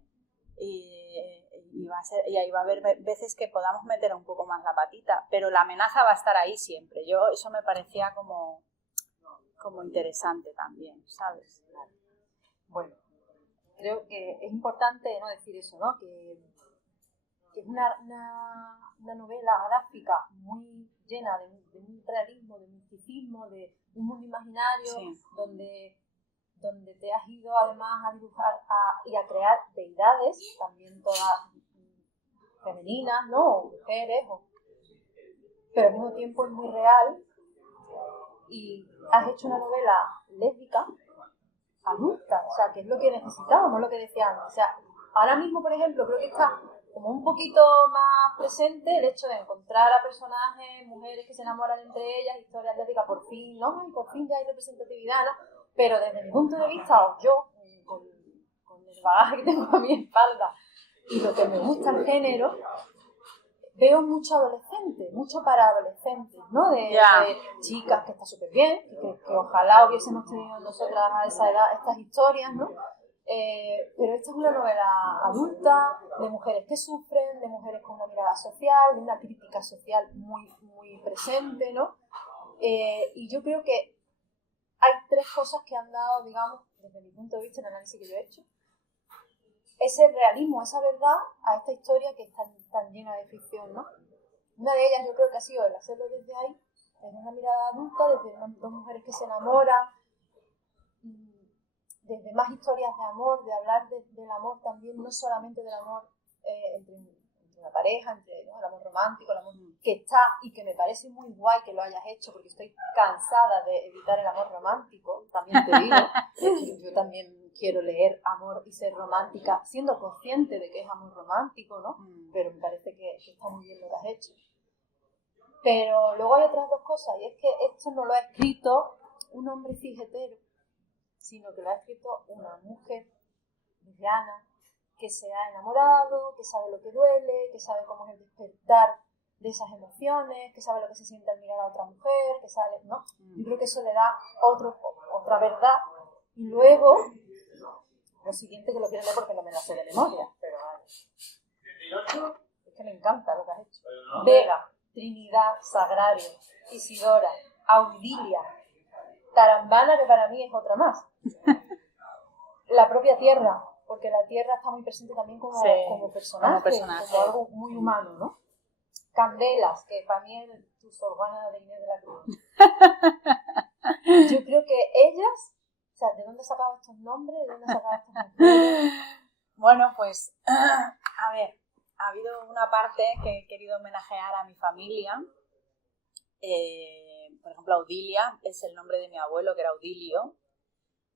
y y ahí va a haber veces que podamos meter un poco más la patita, pero la amenaza va a estar ahí siempre. Eso me parecía como interesante también, ¿sabes? Bueno, creo que es importante, ¿no?, decir eso, ¿no? Que es una novela gráfica muy llena de un realismo, de misticismo, de un mundo imaginario, sí, donde te has ido además a dibujar y a crear deidades, también todas femeninas, ¿no?, o mujeres, pero al mismo tiempo es muy real, y has hecho una novela lésbica adulta, o sea, que es lo que necesitábamos, lo que decía antes. O sea, ahora mismo, por ejemplo, creo que está como un poquito más presente el hecho de encontrar a personajes, mujeres que se enamoran entre ellas, historias lésbicas, por fin, ¿no? Y por fin ya hay representatividad, ¿no? Pero desde mi punto de vista, o yo, con el bagaje que tengo a mi espalda y lo que me gusta el género, veo mucho adolescente, mucho para adolescentes, ¿no? De chicas, que está súper bien, que ojalá hubiésemos tenido nosotras a esa edad estas historias, ¿no? Pero esta es una novela adulta, de mujeres que sufren, de mujeres con una mirada social, de una crítica social muy, muy presente, ¿no? Y yo creo que hay tres cosas que han dado, digamos, desde mi punto de vista, el análisis que yo he hecho, ese realismo, esa verdad a esta historia que es tan llena de ficción, ¿no? Una de ellas yo creo que ha sido el hacerlo desde ahí, desde una mirada adulta, desde dos mujeres que se enamoran, desde más historias de amor, de hablar del amor también, no solamente del amor entre una pareja, entre, ¿no?, el amor romántico, el amor que está y que me parece muy guay que lo hayas hecho, porque estoy cansada de evitar el amor romántico, también te digo, yo también quiero leer amor y ser romántica, siendo consciente de que es amor romántico, ¿no? Pero me parece que está muy bien lo que has hecho. Pero luego hay otras dos cosas, y es que esto no lo ha escrito un hombre cis hetero, sino que lo ha escrito una mujer lesbiana que se ha enamorado, que sabe lo que duele, que sabe cómo es el despertar de esas emociones, que sabe lo que se siente al mirar a otra mujer, que sabe, ¿no? Yo creo que eso le da otra verdad. Y luego, lo siguiente, que lo quiero leer porque no me lo sé de memoria, pero es que me encanta lo que has hecho. Vega, Trinidad, Sagrario, Isidora, Audilia, Tarambana, que para mí es otra más. La propia tierra, porque la tierra está muy presente también como personaje, como algo muy humano, ¿no? Candelas, que para mí es tu sorbana de Inés de la Cruz. Yo creo que ellas, o sea, ¿de dónde sacaba estos nombres? ¿De dónde sacaba estas mujeres? Bueno, pues, a ver, ha habido una parte que he querido homenajear a mi familia. Por ejemplo, Audilia es el nombre de mi abuelo, que era Audilio,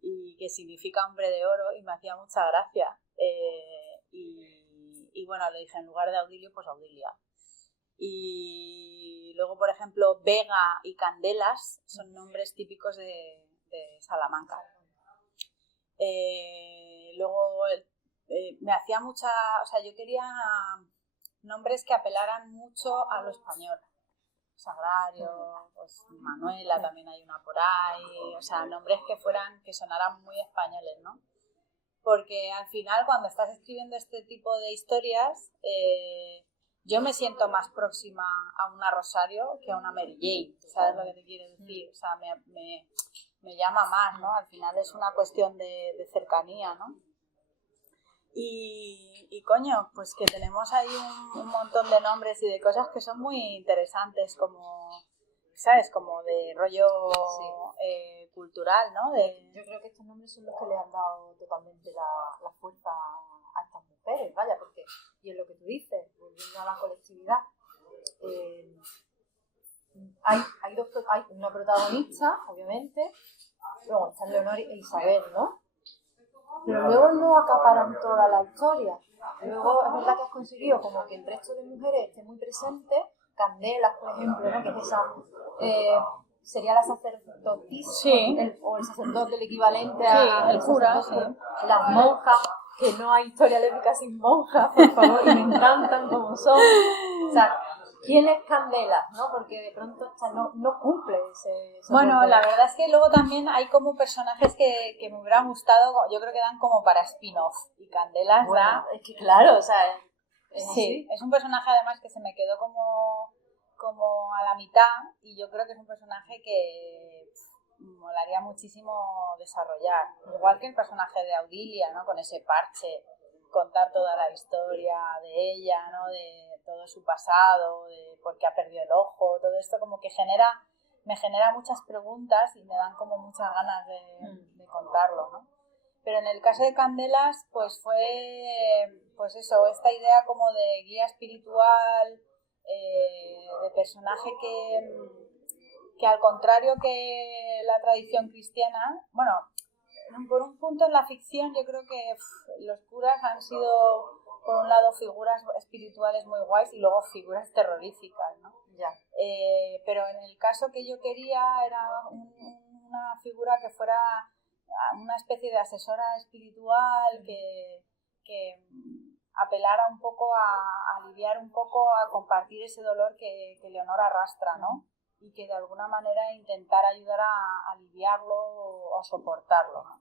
y que significa hombre de oro, y me hacía mucha gracia. Y bueno, le dije, en lugar de Audilio, pues Audilia. Y luego, por ejemplo, Vega y Candelas son nombres típicos de Salamanca. Luego me hacía mucha... O sea, yo quería nombres que apelaran mucho a lo español. Sagrario, pues Manuela, también hay una por ahí, o sea, nombres que sonaran muy españoles, ¿no? Porque al final, cuando estás escribiendo este tipo de historias, yo me siento más próxima a una Rosario que a una Mary Jane, ¿sabes lo que te quiero decir? O sea, me llama más, ¿no? Al final es una cuestión de cercanía, ¿no? Y coño, pues que tenemos ahí un montón de nombres y de cosas que son muy interesantes, como, ¿sabes? Como de rollo cultural, ¿no? Yo creo que estos nombres son los que le han dado totalmente la fuerza a estas mujeres, vaya, porque, y es lo que tú dices, volviendo a la colectividad, hay una protagonista, obviamente, luego están Leonor e Isabel, ¿no? Pero luego no acaparan toda la historia. Luego es verdad que has conseguido como que el resto de mujeres esté muy presente. Candelas, por ejemplo, ¿no? Que es esa, sería la sacerdotisa, sí. o el sacerdote, el equivalente a el cura, sí. Las monjas, que no hay historia lésbica sin monjas, por favor, y me encantan como son. O sea, ¿quién es Candelas? ¿No? Porque de pronto no cumple ese bueno, papel. La verdad es que luego también hay como personajes que me hubieran gustado, yo creo que dan como para spin-off. Y Candelas da... Es que claro, o sea... Sí, es un personaje además que se me quedó como a la mitad y yo creo que es un personaje que molaría muchísimo desarrollar. Igual que el personaje de Audilia, ¿no? Con ese parche, contar toda la historia de ella, ¿no? De todo su pasado, de por qué ha perdido el ojo, todo esto como que me genera muchas preguntas y me dan como muchas ganas de contarlo, ¿no? Pero en el caso de Candelas, pues fue, pues eso, esta idea como de guía espiritual, de personaje que al contrario que la tradición cristiana, bueno, por un punto en la ficción yo creo que los curas han sido, por un lado, figuras espirituales muy guays y luego figuras terroríficas, ¿no? Ya. Pero en el caso que yo quería era una figura que fuera una especie de asesora espiritual que apelara un poco a aliviar un poco, a compartir ese dolor que Leonor arrastra, ¿no? Y que de alguna manera intentar ayudar a aliviarlo o a soportarlo, ¿no?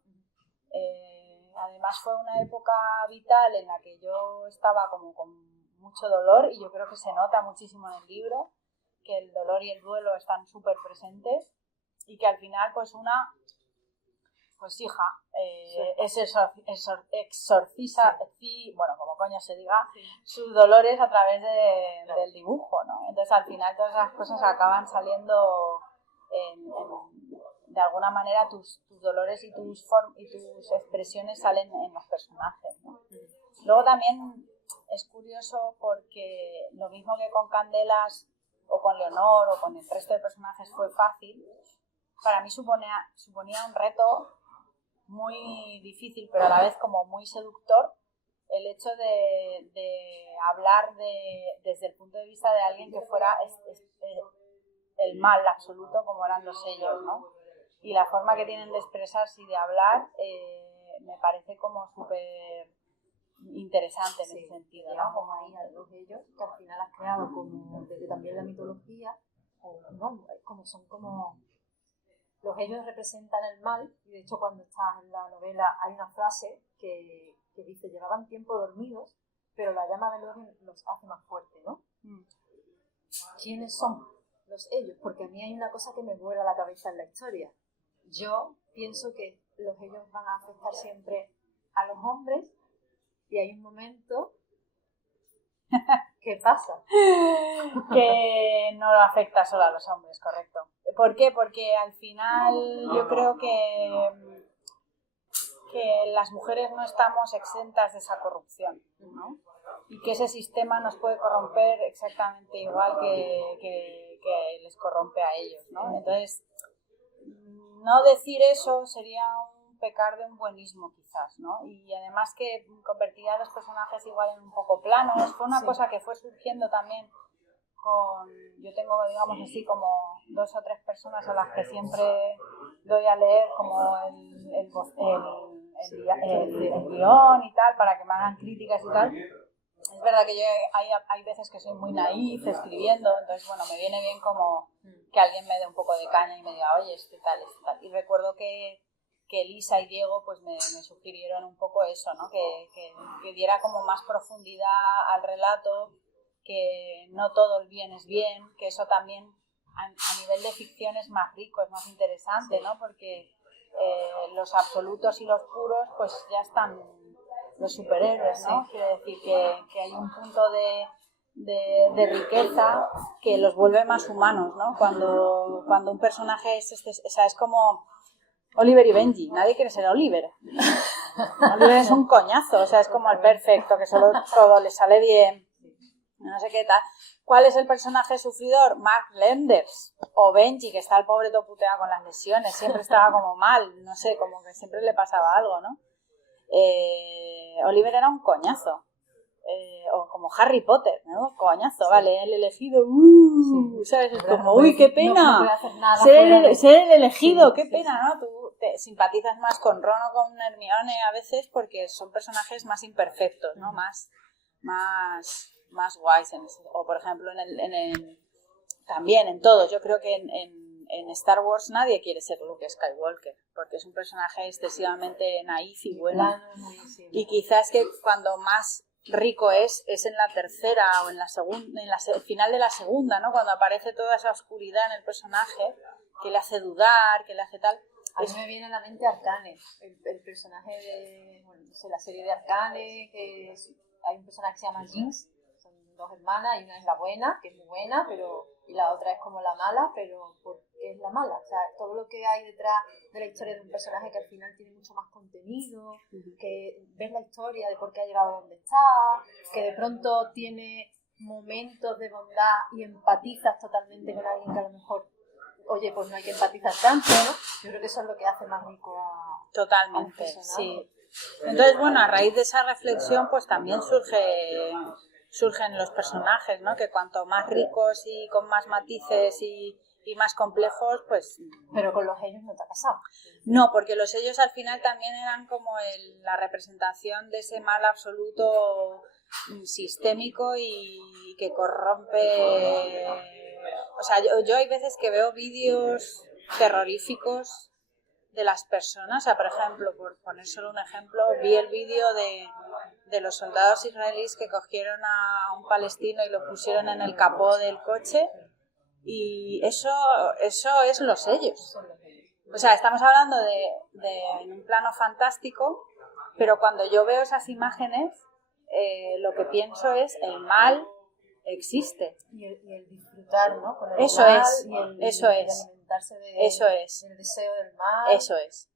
Además fue una época vital en la que yo estaba como con mucho dolor y yo creo que se nota muchísimo en el libro que el dolor y el duelo están súper presentes y que al final pues una pues hija, exorciza, bueno, como coño se diga, sus dolores a través del dibujo, ¿no? Entonces al final todas esas cosas acaban saliendo de alguna manera tus dolores y tus expresiones salen en los personajes, ¿no? Luego también es curioso porque lo mismo que con Candelas o con Leonor o con el resto de personajes fue fácil, para mí suponía un reto muy difícil, pero a la vez como muy seductor, el hecho de hablar desde el punto de vista de alguien que fuera el mal absoluto como eran los sellos, ¿no? Y la forma que tienen de expresarse y de hablar me parece como súper interesante en ese sentido, ¿no? Como ahí a los ellos que al final has creado como desde también la mitología, o no, como son como los ellos representan el mal, y de hecho cuando estás en la novela hay una frase que dice: llevaban tiempo dormidos, pero la llama del odio los hace más fuertes, ¿no? ¿Quiénes son los ellos? Porque a mí hay una cosa que me vuela la cabeza en la historia. Yo pienso que los ellos van a afectar siempre a los hombres, y hay un momento ¿qué pasa? Que no lo afecta solo a los hombres, correcto. ¿Por qué? Porque al final yo creo que las mujeres no estamos exentas de esa corrupción, ¿no? Y que ese sistema nos puede corromper exactamente igual que les corrompe a ellos, ¿no? Entonces, no decir eso sería pecar de un buenismo quizás, ¿no? Y además que convertiría a los personajes igual en un poco planos. Fue una cosa que fue surgiendo también yo tengo, digamos así, como 2 o 3 personas a las que siempre doy a leer como el guión y tal, para que me hagan críticas y tal. Es verdad que yo hay veces que soy muy naif escribiendo, entonces bueno, me viene bien como que alguien me dé un poco de caña y me diga: oye, este tal. Y recuerdo que Elisa y Diego pues me sugirieron un poco eso, ¿no? Que diera como más profundidad al relato, que no todo el bien es bien, que eso también a nivel de ficción es más rico, es más interesante, ¿no? Porque los absolutos y los puros pues ya están los superhéroes, ¿no? Quiero decir que hay un punto de riqueza que los vuelve más humanos, ¿no? Cuando un personaje o sea, es como Oliver y Benji, nadie quiere ser Oliver. Oliver es un coñazo, o sea, es como el perfecto, que solo todo le sale bien, no sé qué tal. ¿Cuál es el personaje sufridor? Mark Lenders. O Benji, que está el pobre todo puteado con las lesiones, siempre estaba como mal, no sé, como que siempre le pasaba algo, ¿no? Oliver era un coñazo. O como Harry Potter, ¿no? Coñazo, vale, el elegido, ¿sabes? Es como, uy, qué pena, ser el elegido, qué pena, ¿no? Tú te simpatizas más con Ron o con Hermione a veces porque son personajes más imperfectos, ¿no? Más guays. O por ejemplo, también en todos, yo creo que en Star Wars nadie quiere ser Luke Skywalker, porque es un personaje excesivamente naif y bueno. Y quizás que cuando más rico es en la tercera o en la segunda, el final de la segunda, ¿no? Cuando aparece toda esa oscuridad en el personaje que le hace dudar, que le hace tal. A mí me viene a la mente Arcane, el personaje de, bueno, no sé, la serie de Arcane, hay un personaje que se llama Jinx, son dos hermanas, y una es la buena, que es muy buena, y la otra es como la mala, pero ¿por qué es la mala? O sea, todo lo que hay detrás de la historia de un personaje que al final tiene mucho más contenido, que ves la historia de por qué ha llegado a donde está, que de pronto tiene momentos de bondad y empatizas totalmente con alguien que a lo mejor, oye, pues no hay que empatizar tanto, ¿no? Yo creo que eso es lo que hace más rico a Totalmente, sí. Entonces, bueno, a raíz de esa reflexión, pues también surgen los personajes, ¿no? Que cuanto más ricos y con más matices y más complejos, pues... Pero con los sellos no te ha pasado. No, porque los sellos al final también eran como la representación de ese mal absoluto sistémico y que corrompe... O sea, yo hay veces que veo vídeos terroríficos de las personas. O sea, por ejemplo, por poner solo un ejemplo, vi el vídeo de los soldados israelíes que cogieron a un palestino y lo pusieron en el capó del coche, y eso es los sellos. O sea, estamos hablando en un plano fantástico, pero cuando yo veo esas imágenes, lo que pienso es el mal existe. Y el disfrutar, ¿no? Con el Eso mal, es, y eso es. alimentarse Del deseo del mal. Eso es.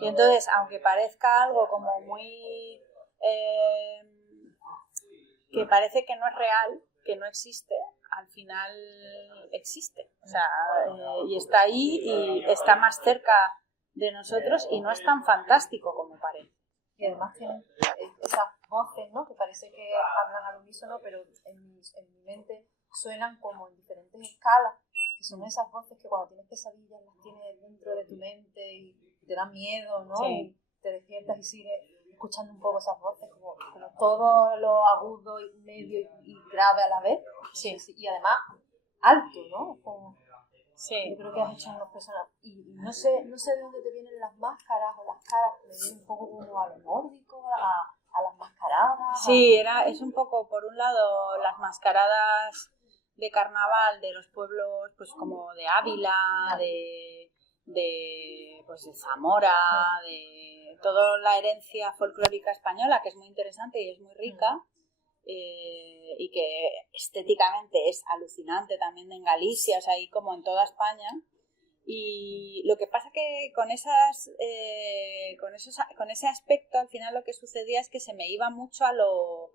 Y entonces, aunque parezca algo como muy... que parece que no es real, que no existe, al final existe. O sea, y está ahí y está más cerca de nosotros y no es tan fantástico como parece. Y además tienen esas voces, ¿no? Que parece que hablan al unísono, pero en mi mente suenan como en diferentes escalas. Que son esas voces que cuando tienes pesadillas las tienes dentro de tu mente y te da miedo, ¿no? Sí. Y te despiertas y sigues escuchando un poco esas voces, como todo lo agudo y medio y grave a la vez. Sí. Y además alto, ¿no? Como, sí. Yo creo que has hecho unas personas. Y no sé de dónde te vienen las máscaras o las caras, me vienen un poco como a lo nórdico, a las mascaradas. Sí, es un poco, por un lado, las mascaradas de carnaval de los pueblos, pues como de Ávila, pues de Zamora, de toda la herencia folclórica española, que es muy interesante y es muy rica, y que estéticamente es alucinante también en Galicia, o sea, ahí como en toda España. Y lo que pasa que con ese aspecto, al final lo que sucedía es que se me iba mucho a lo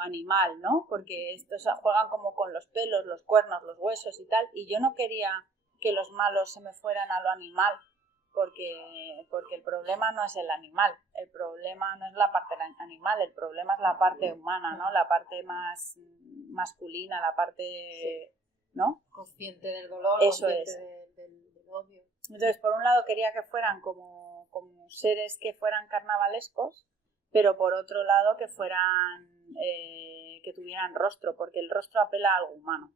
animal, ¿no? Porque estos juegan como con los pelos, los cuernos, los huesos y tal, y yo no quería que los malos se me fueran a lo animal, porque el problema no es el animal, el problema no es la parte animal, el problema es la parte humana, ¿no? La parte más masculina, la parte... ¿no? Consciente del dolor, eso consciente es. del odio. Entonces, por un lado quería que fueran como seres que fueran carnavalescos, pero por otro lado que fueran que tuvieran rostro, porque el rostro apela a algo humano.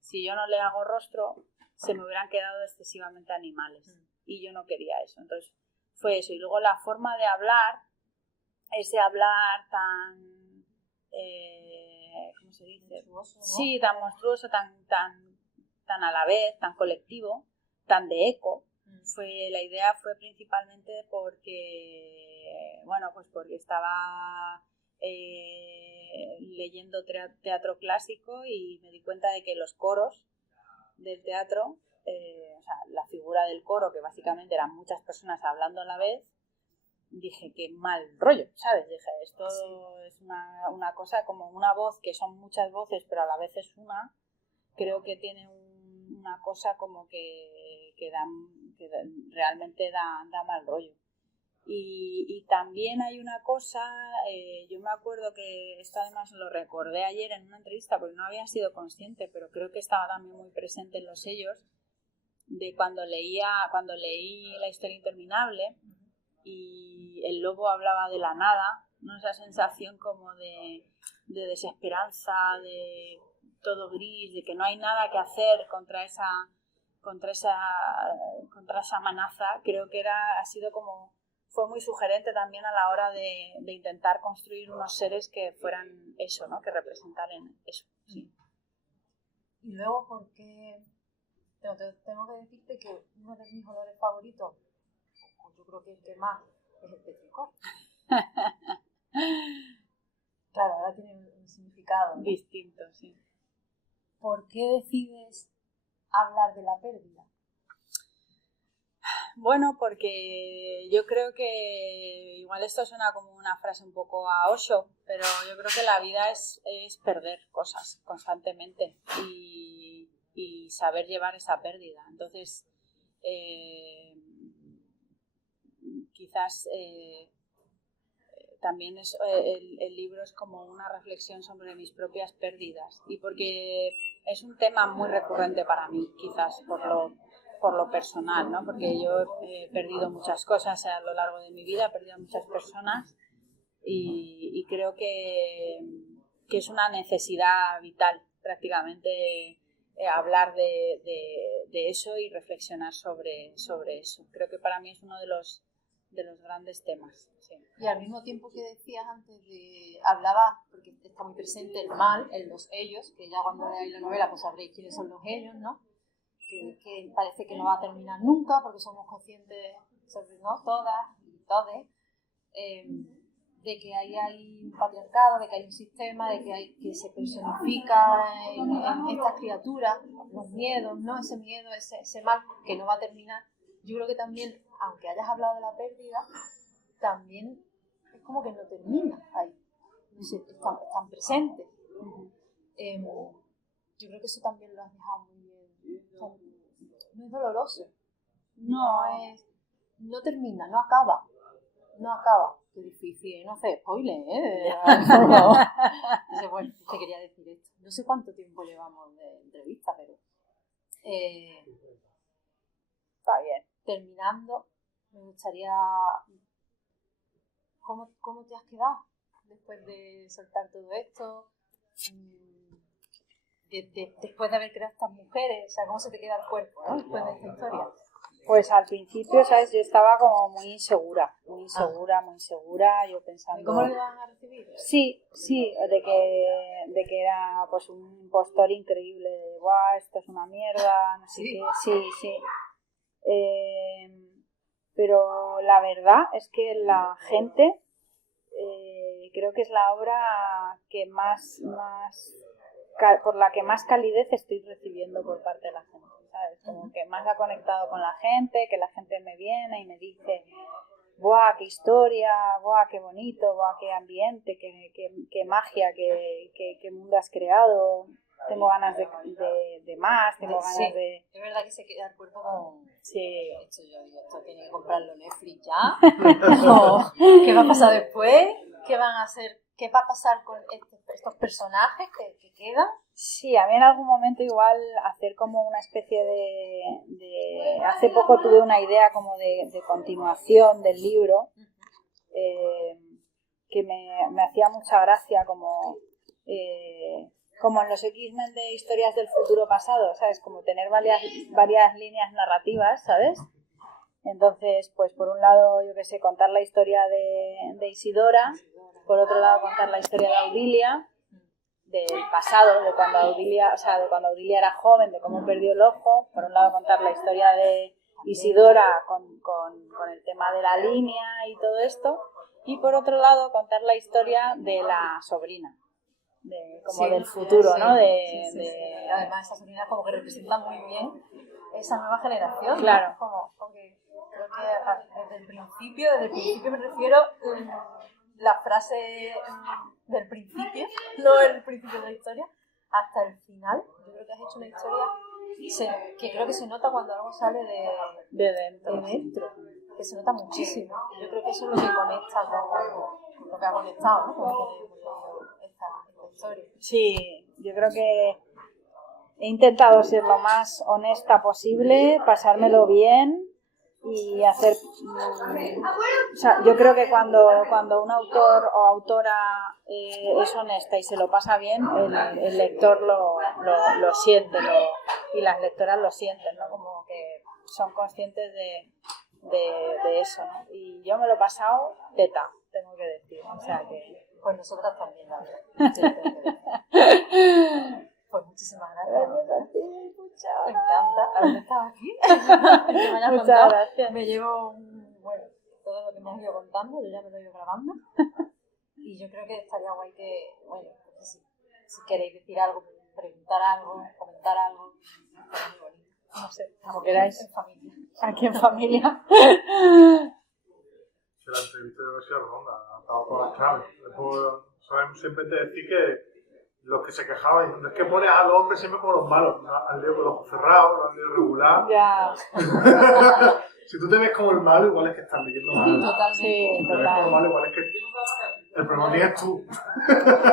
Si yo no le hago rostro, se me hubieran quedado excesivamente animales, y yo no quería eso. Entonces fue eso. Y luego la forma de hablar, ese hablar tan ¿cómo se dice? Monstruoso, ¿no? Sí, tan monstruoso, tan a la vez, tan colectivo, tan de eco. La idea fue principalmente porque, bueno, pues porque estaba leyendo teatro clásico y me di cuenta de que los coros del teatro, o sea, la figura del coro, que básicamente eran muchas personas hablando a la vez, dije, qué mal rollo, ¿sabes? Dije, esto es una cosa como una voz, que son muchas voces, pero a la vez es una, creo que tiene una cosa como que realmente da mal rollo. Y también hay una cosa, yo me acuerdo que esto además lo recordé ayer en una entrevista, porque no había sido consciente, pero creo que estaba también muy presente en los sellos, de cuando leí La historia interminable, y el lobo hablaba de la nada, ¿no? Esa sensación como de desesperanza, de todo gris, de que no hay nada que hacer contra esa amenaza. Creo que ha sido como fue muy sugerente también a la hora de intentar construir unos seres que fueran eso, ¿no? Que representaran eso. Sí. Y luego, porque tengo que decirte que uno de mis olores favoritos, yo creo que el que más, es el petricor. Claro, ahora tiene un significado, ¿no? Distinto, sí. ¿Por qué decides hablar de la pérdida? Bueno, porque yo creo que igual esto suena como una frase un poco a Osho, pero yo creo que la vida es perder cosas constantemente y saber llevar esa pérdida. Entonces, quizás también el libro es como una reflexión sobre mis propias pérdidas y porque es un tema muy recurrente para mí, quizás por lo personal, ¿no? Porque yo he perdido muchas cosas a lo largo de mi vida, he perdido a muchas personas y creo que es una necesidad vital prácticamente hablar de eso y reflexionar sobre eso. Creo que para mí es uno de los grandes temas. Sí. Y al mismo tiempo que decías antes hablaba, porque está muy presente el mal, los ellos, que ya cuando leáis la novela pues sabréis quiénes son los ellos, ¿no? Que parece que no va a terminar nunca porque somos conscientes, ¿no? Todas y todes, de que ahí hay un patriarcado, de que hay un sistema, de que se personifica en estas criaturas, los miedos, ¿no? Ese miedo, ese mal que no va a terminar. Yo creo que también, aunque hayas hablado de la pérdida, también es como que no termina ahí. Están presentes. Yo creo que eso también lo has dejado muy bien. No es doloroso. No termina, no acaba. Qué difícil, no hace spoiler, ¿eh? Entonces, bueno, te quería decir esto. No sé cuánto tiempo llevamos de entrevista, pero está bien. Terminando, me gustaría... ¿Cómo te has quedado después de soltar todo esto? Después de haber creado estas mujeres, o sea, ¿cómo se te queda el cuerpo, ¿no? Después de esta historia. Pues al principio, ¿sabes? Yo estaba como muy insegura, yo pensando... ¿Y cómo lo iban a recibir? Sí, de que era pues un impostor increíble, de ¡guau, esto es una mierda! No sé qué. Sí. Pero la verdad es que la gente, creo que es la obra que por la que más calidez estoy recibiendo por parte de la gente, ¿sabes? Como que más ha conectado con la gente, que la gente me viene y me dice ¡buah, qué historia! ¡Buah, qué bonito! ¡Buah, qué ambiente! ¡Qué magia! ¡Qué mundo has creado! Tengo ganas de más, tengo ganas de... Es verdad que se queda el cuerpo con... Sí. Esto yo digo, esto tiene que comprarlo Netflix ya. ¿Qué va a pasar después? ¿Qué van a hacer? ¿Qué va a pasar con estos personajes que quedan? Sí, a mí en algún momento igual hacer como una especie de... Hace poco tuve una idea como de continuación del libro que me hacía mucha gracia como en los X-Men de historias del futuro pasado, ¿sabes? Como tener varias líneas narrativas, ¿sabes? Entonces, pues por un lado, yo qué sé, contar la historia de Isidora, por otro lado contar la historia de Audilia, del pasado, de cuando Audilia era joven, de cómo perdió el ojo, por un lado contar la historia de Isidora con el tema de la línea y todo esto, y por otro lado contar la historia de la sobrina. Del futuro, ¿no? Además, esa sobrina como que representa muy bien esa nueva generación. Claro. ¿No? Porque creo que desde el principio me refiero la frase del principio, no el principio de la historia, hasta el final. Yo creo que has hecho una historia que creo que se nota cuando algo sale de dentro. Que se nota muchísimo. Yo creo que eso es lo que conecta con lo que ha conectado, ¿no? Con esta historia. Sí, yo creo que he intentado ser lo más honesta posible, pasármelo bien y hacer... O sea, yo creo que cuando un autor o autora es honesta y se lo pasa bien, el lector lo siente y las lectoras lo sienten, ¿no? Como que son conscientes de eso, ¿no? Y yo me lo he pasado teta, tengo que decir, o sea que... Pues nosotras también, la verdad. Sí, tengo que decir. Pues muchísimas gracias. Me encanta haber estado aquí. Que me hayas Muchas contado. gracias. Me llevo, bueno, todo lo que me has ido contando, yo ya me lo he ido grabando. Y yo creo que estaría guay que, bueno, pues si queréis decir algo, preguntar algo, comentar algo, es muy bonito. No sé, como queráis. En familia. Aquí en familia. Que la entrevista debe ser redonda, ha dado todas las claves. Después, sabemos siempre te decir que los que se quejaban diciendo es que pones a los hombres siempre como los malos, al lío con los ojos cerrados, al lío regular. Ya. Si tú te ves como el malo, igual es que estás leyendo mal. Totalmente. Sí, Si te ves como el total. malo, igual es que el problema es tú.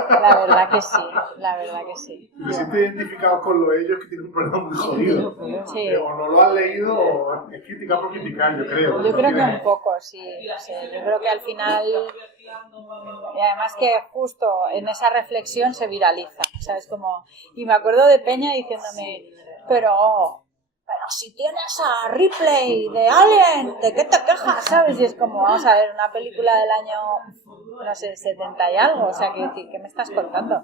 La verdad que sí, la verdad que sí. Si te sientes identificado con lo de ellos, es que tienes un problema muy jodido. Sí. O no lo has leído o es criticar por criticar, yo creo. Yo creo que un poco, sí. No sé, yo creo que al final, y además que justo en esa reflexión se viraliza, ¿sabes? Como, y me acuerdo de Peña diciéndome, pero si tienes a Ripley de Alien, ¿de qué te quejas? ¿Sabes? Y es como, vamos a ver, una película del año, no sé, 70 y algo, o sea, ¿qué me estás contando?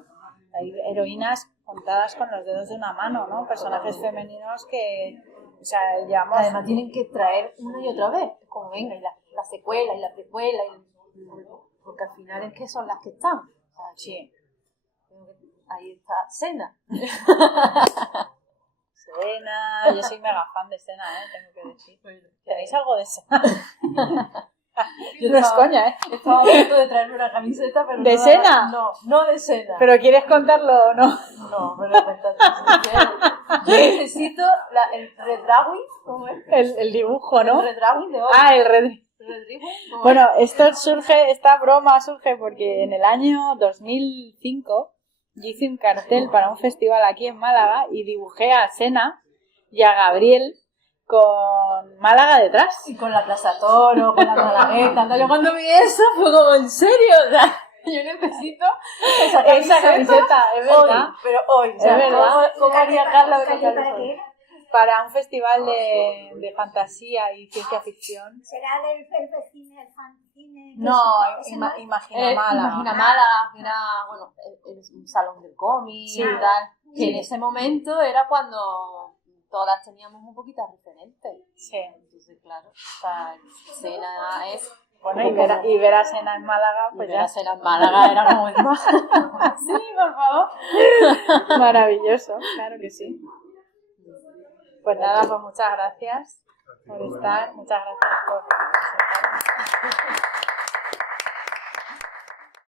Hay heroínas contadas con los dedos de una mano, ¿no? Personajes femeninos que, o sea, llevamos... Además tienen que traer una y otra vez, como venga, y la secuela y la precuela, porque al final es que son las que están. O sea, Sí. Ahí está Senna. Senna, yo soy mega fan de Senna, tengo que decir. ¿Tenéis algo de Senna? No es coña, Estaba a punto de traerme una camiseta, pero ¿De no Senna? No de Senna. ¿Pero quieres contarlo o no? No, me lo cuentas. Yo necesito el Red Dragon, ¿cómo es? El dibujo, ¿no? El Red Dragon de hoy. Ah, el red... ¿Red Dragon? ¿Cómo Bueno, esta broma surge porque en el año 2005 yo hice un cartel para un festival aquí en Málaga y dibujé a Senna y a Gabriel con Málaga detrás. Y con la Plaza Toro, con la Malagueta. Yo cuando vi eso fue como, ¿en serio? O sea, yo necesito esa camiseta, es verdad. Hoy, pero hoy. O sea, Es verdad. ¿Cómo haría Carla de hoy? Para un festival de fantasía y ciencia ficción. ¿Será el cine, el fanzine? No, Imagina Málaga. Imagina Málaga, que era, bueno, un salón del cómic Sí. y tal. Que en ese momento era cuando todas teníamos un poquito referentes. Sí. Entonces, claro, o sea, Senna es... Bueno, y ver a Senna en Málaga, pues ya. Senna en Málaga era como el más. Sí, por favor. Maravilloso, claro que sí. Pues nada, pues muchas gracias por estar, muchas gracias por...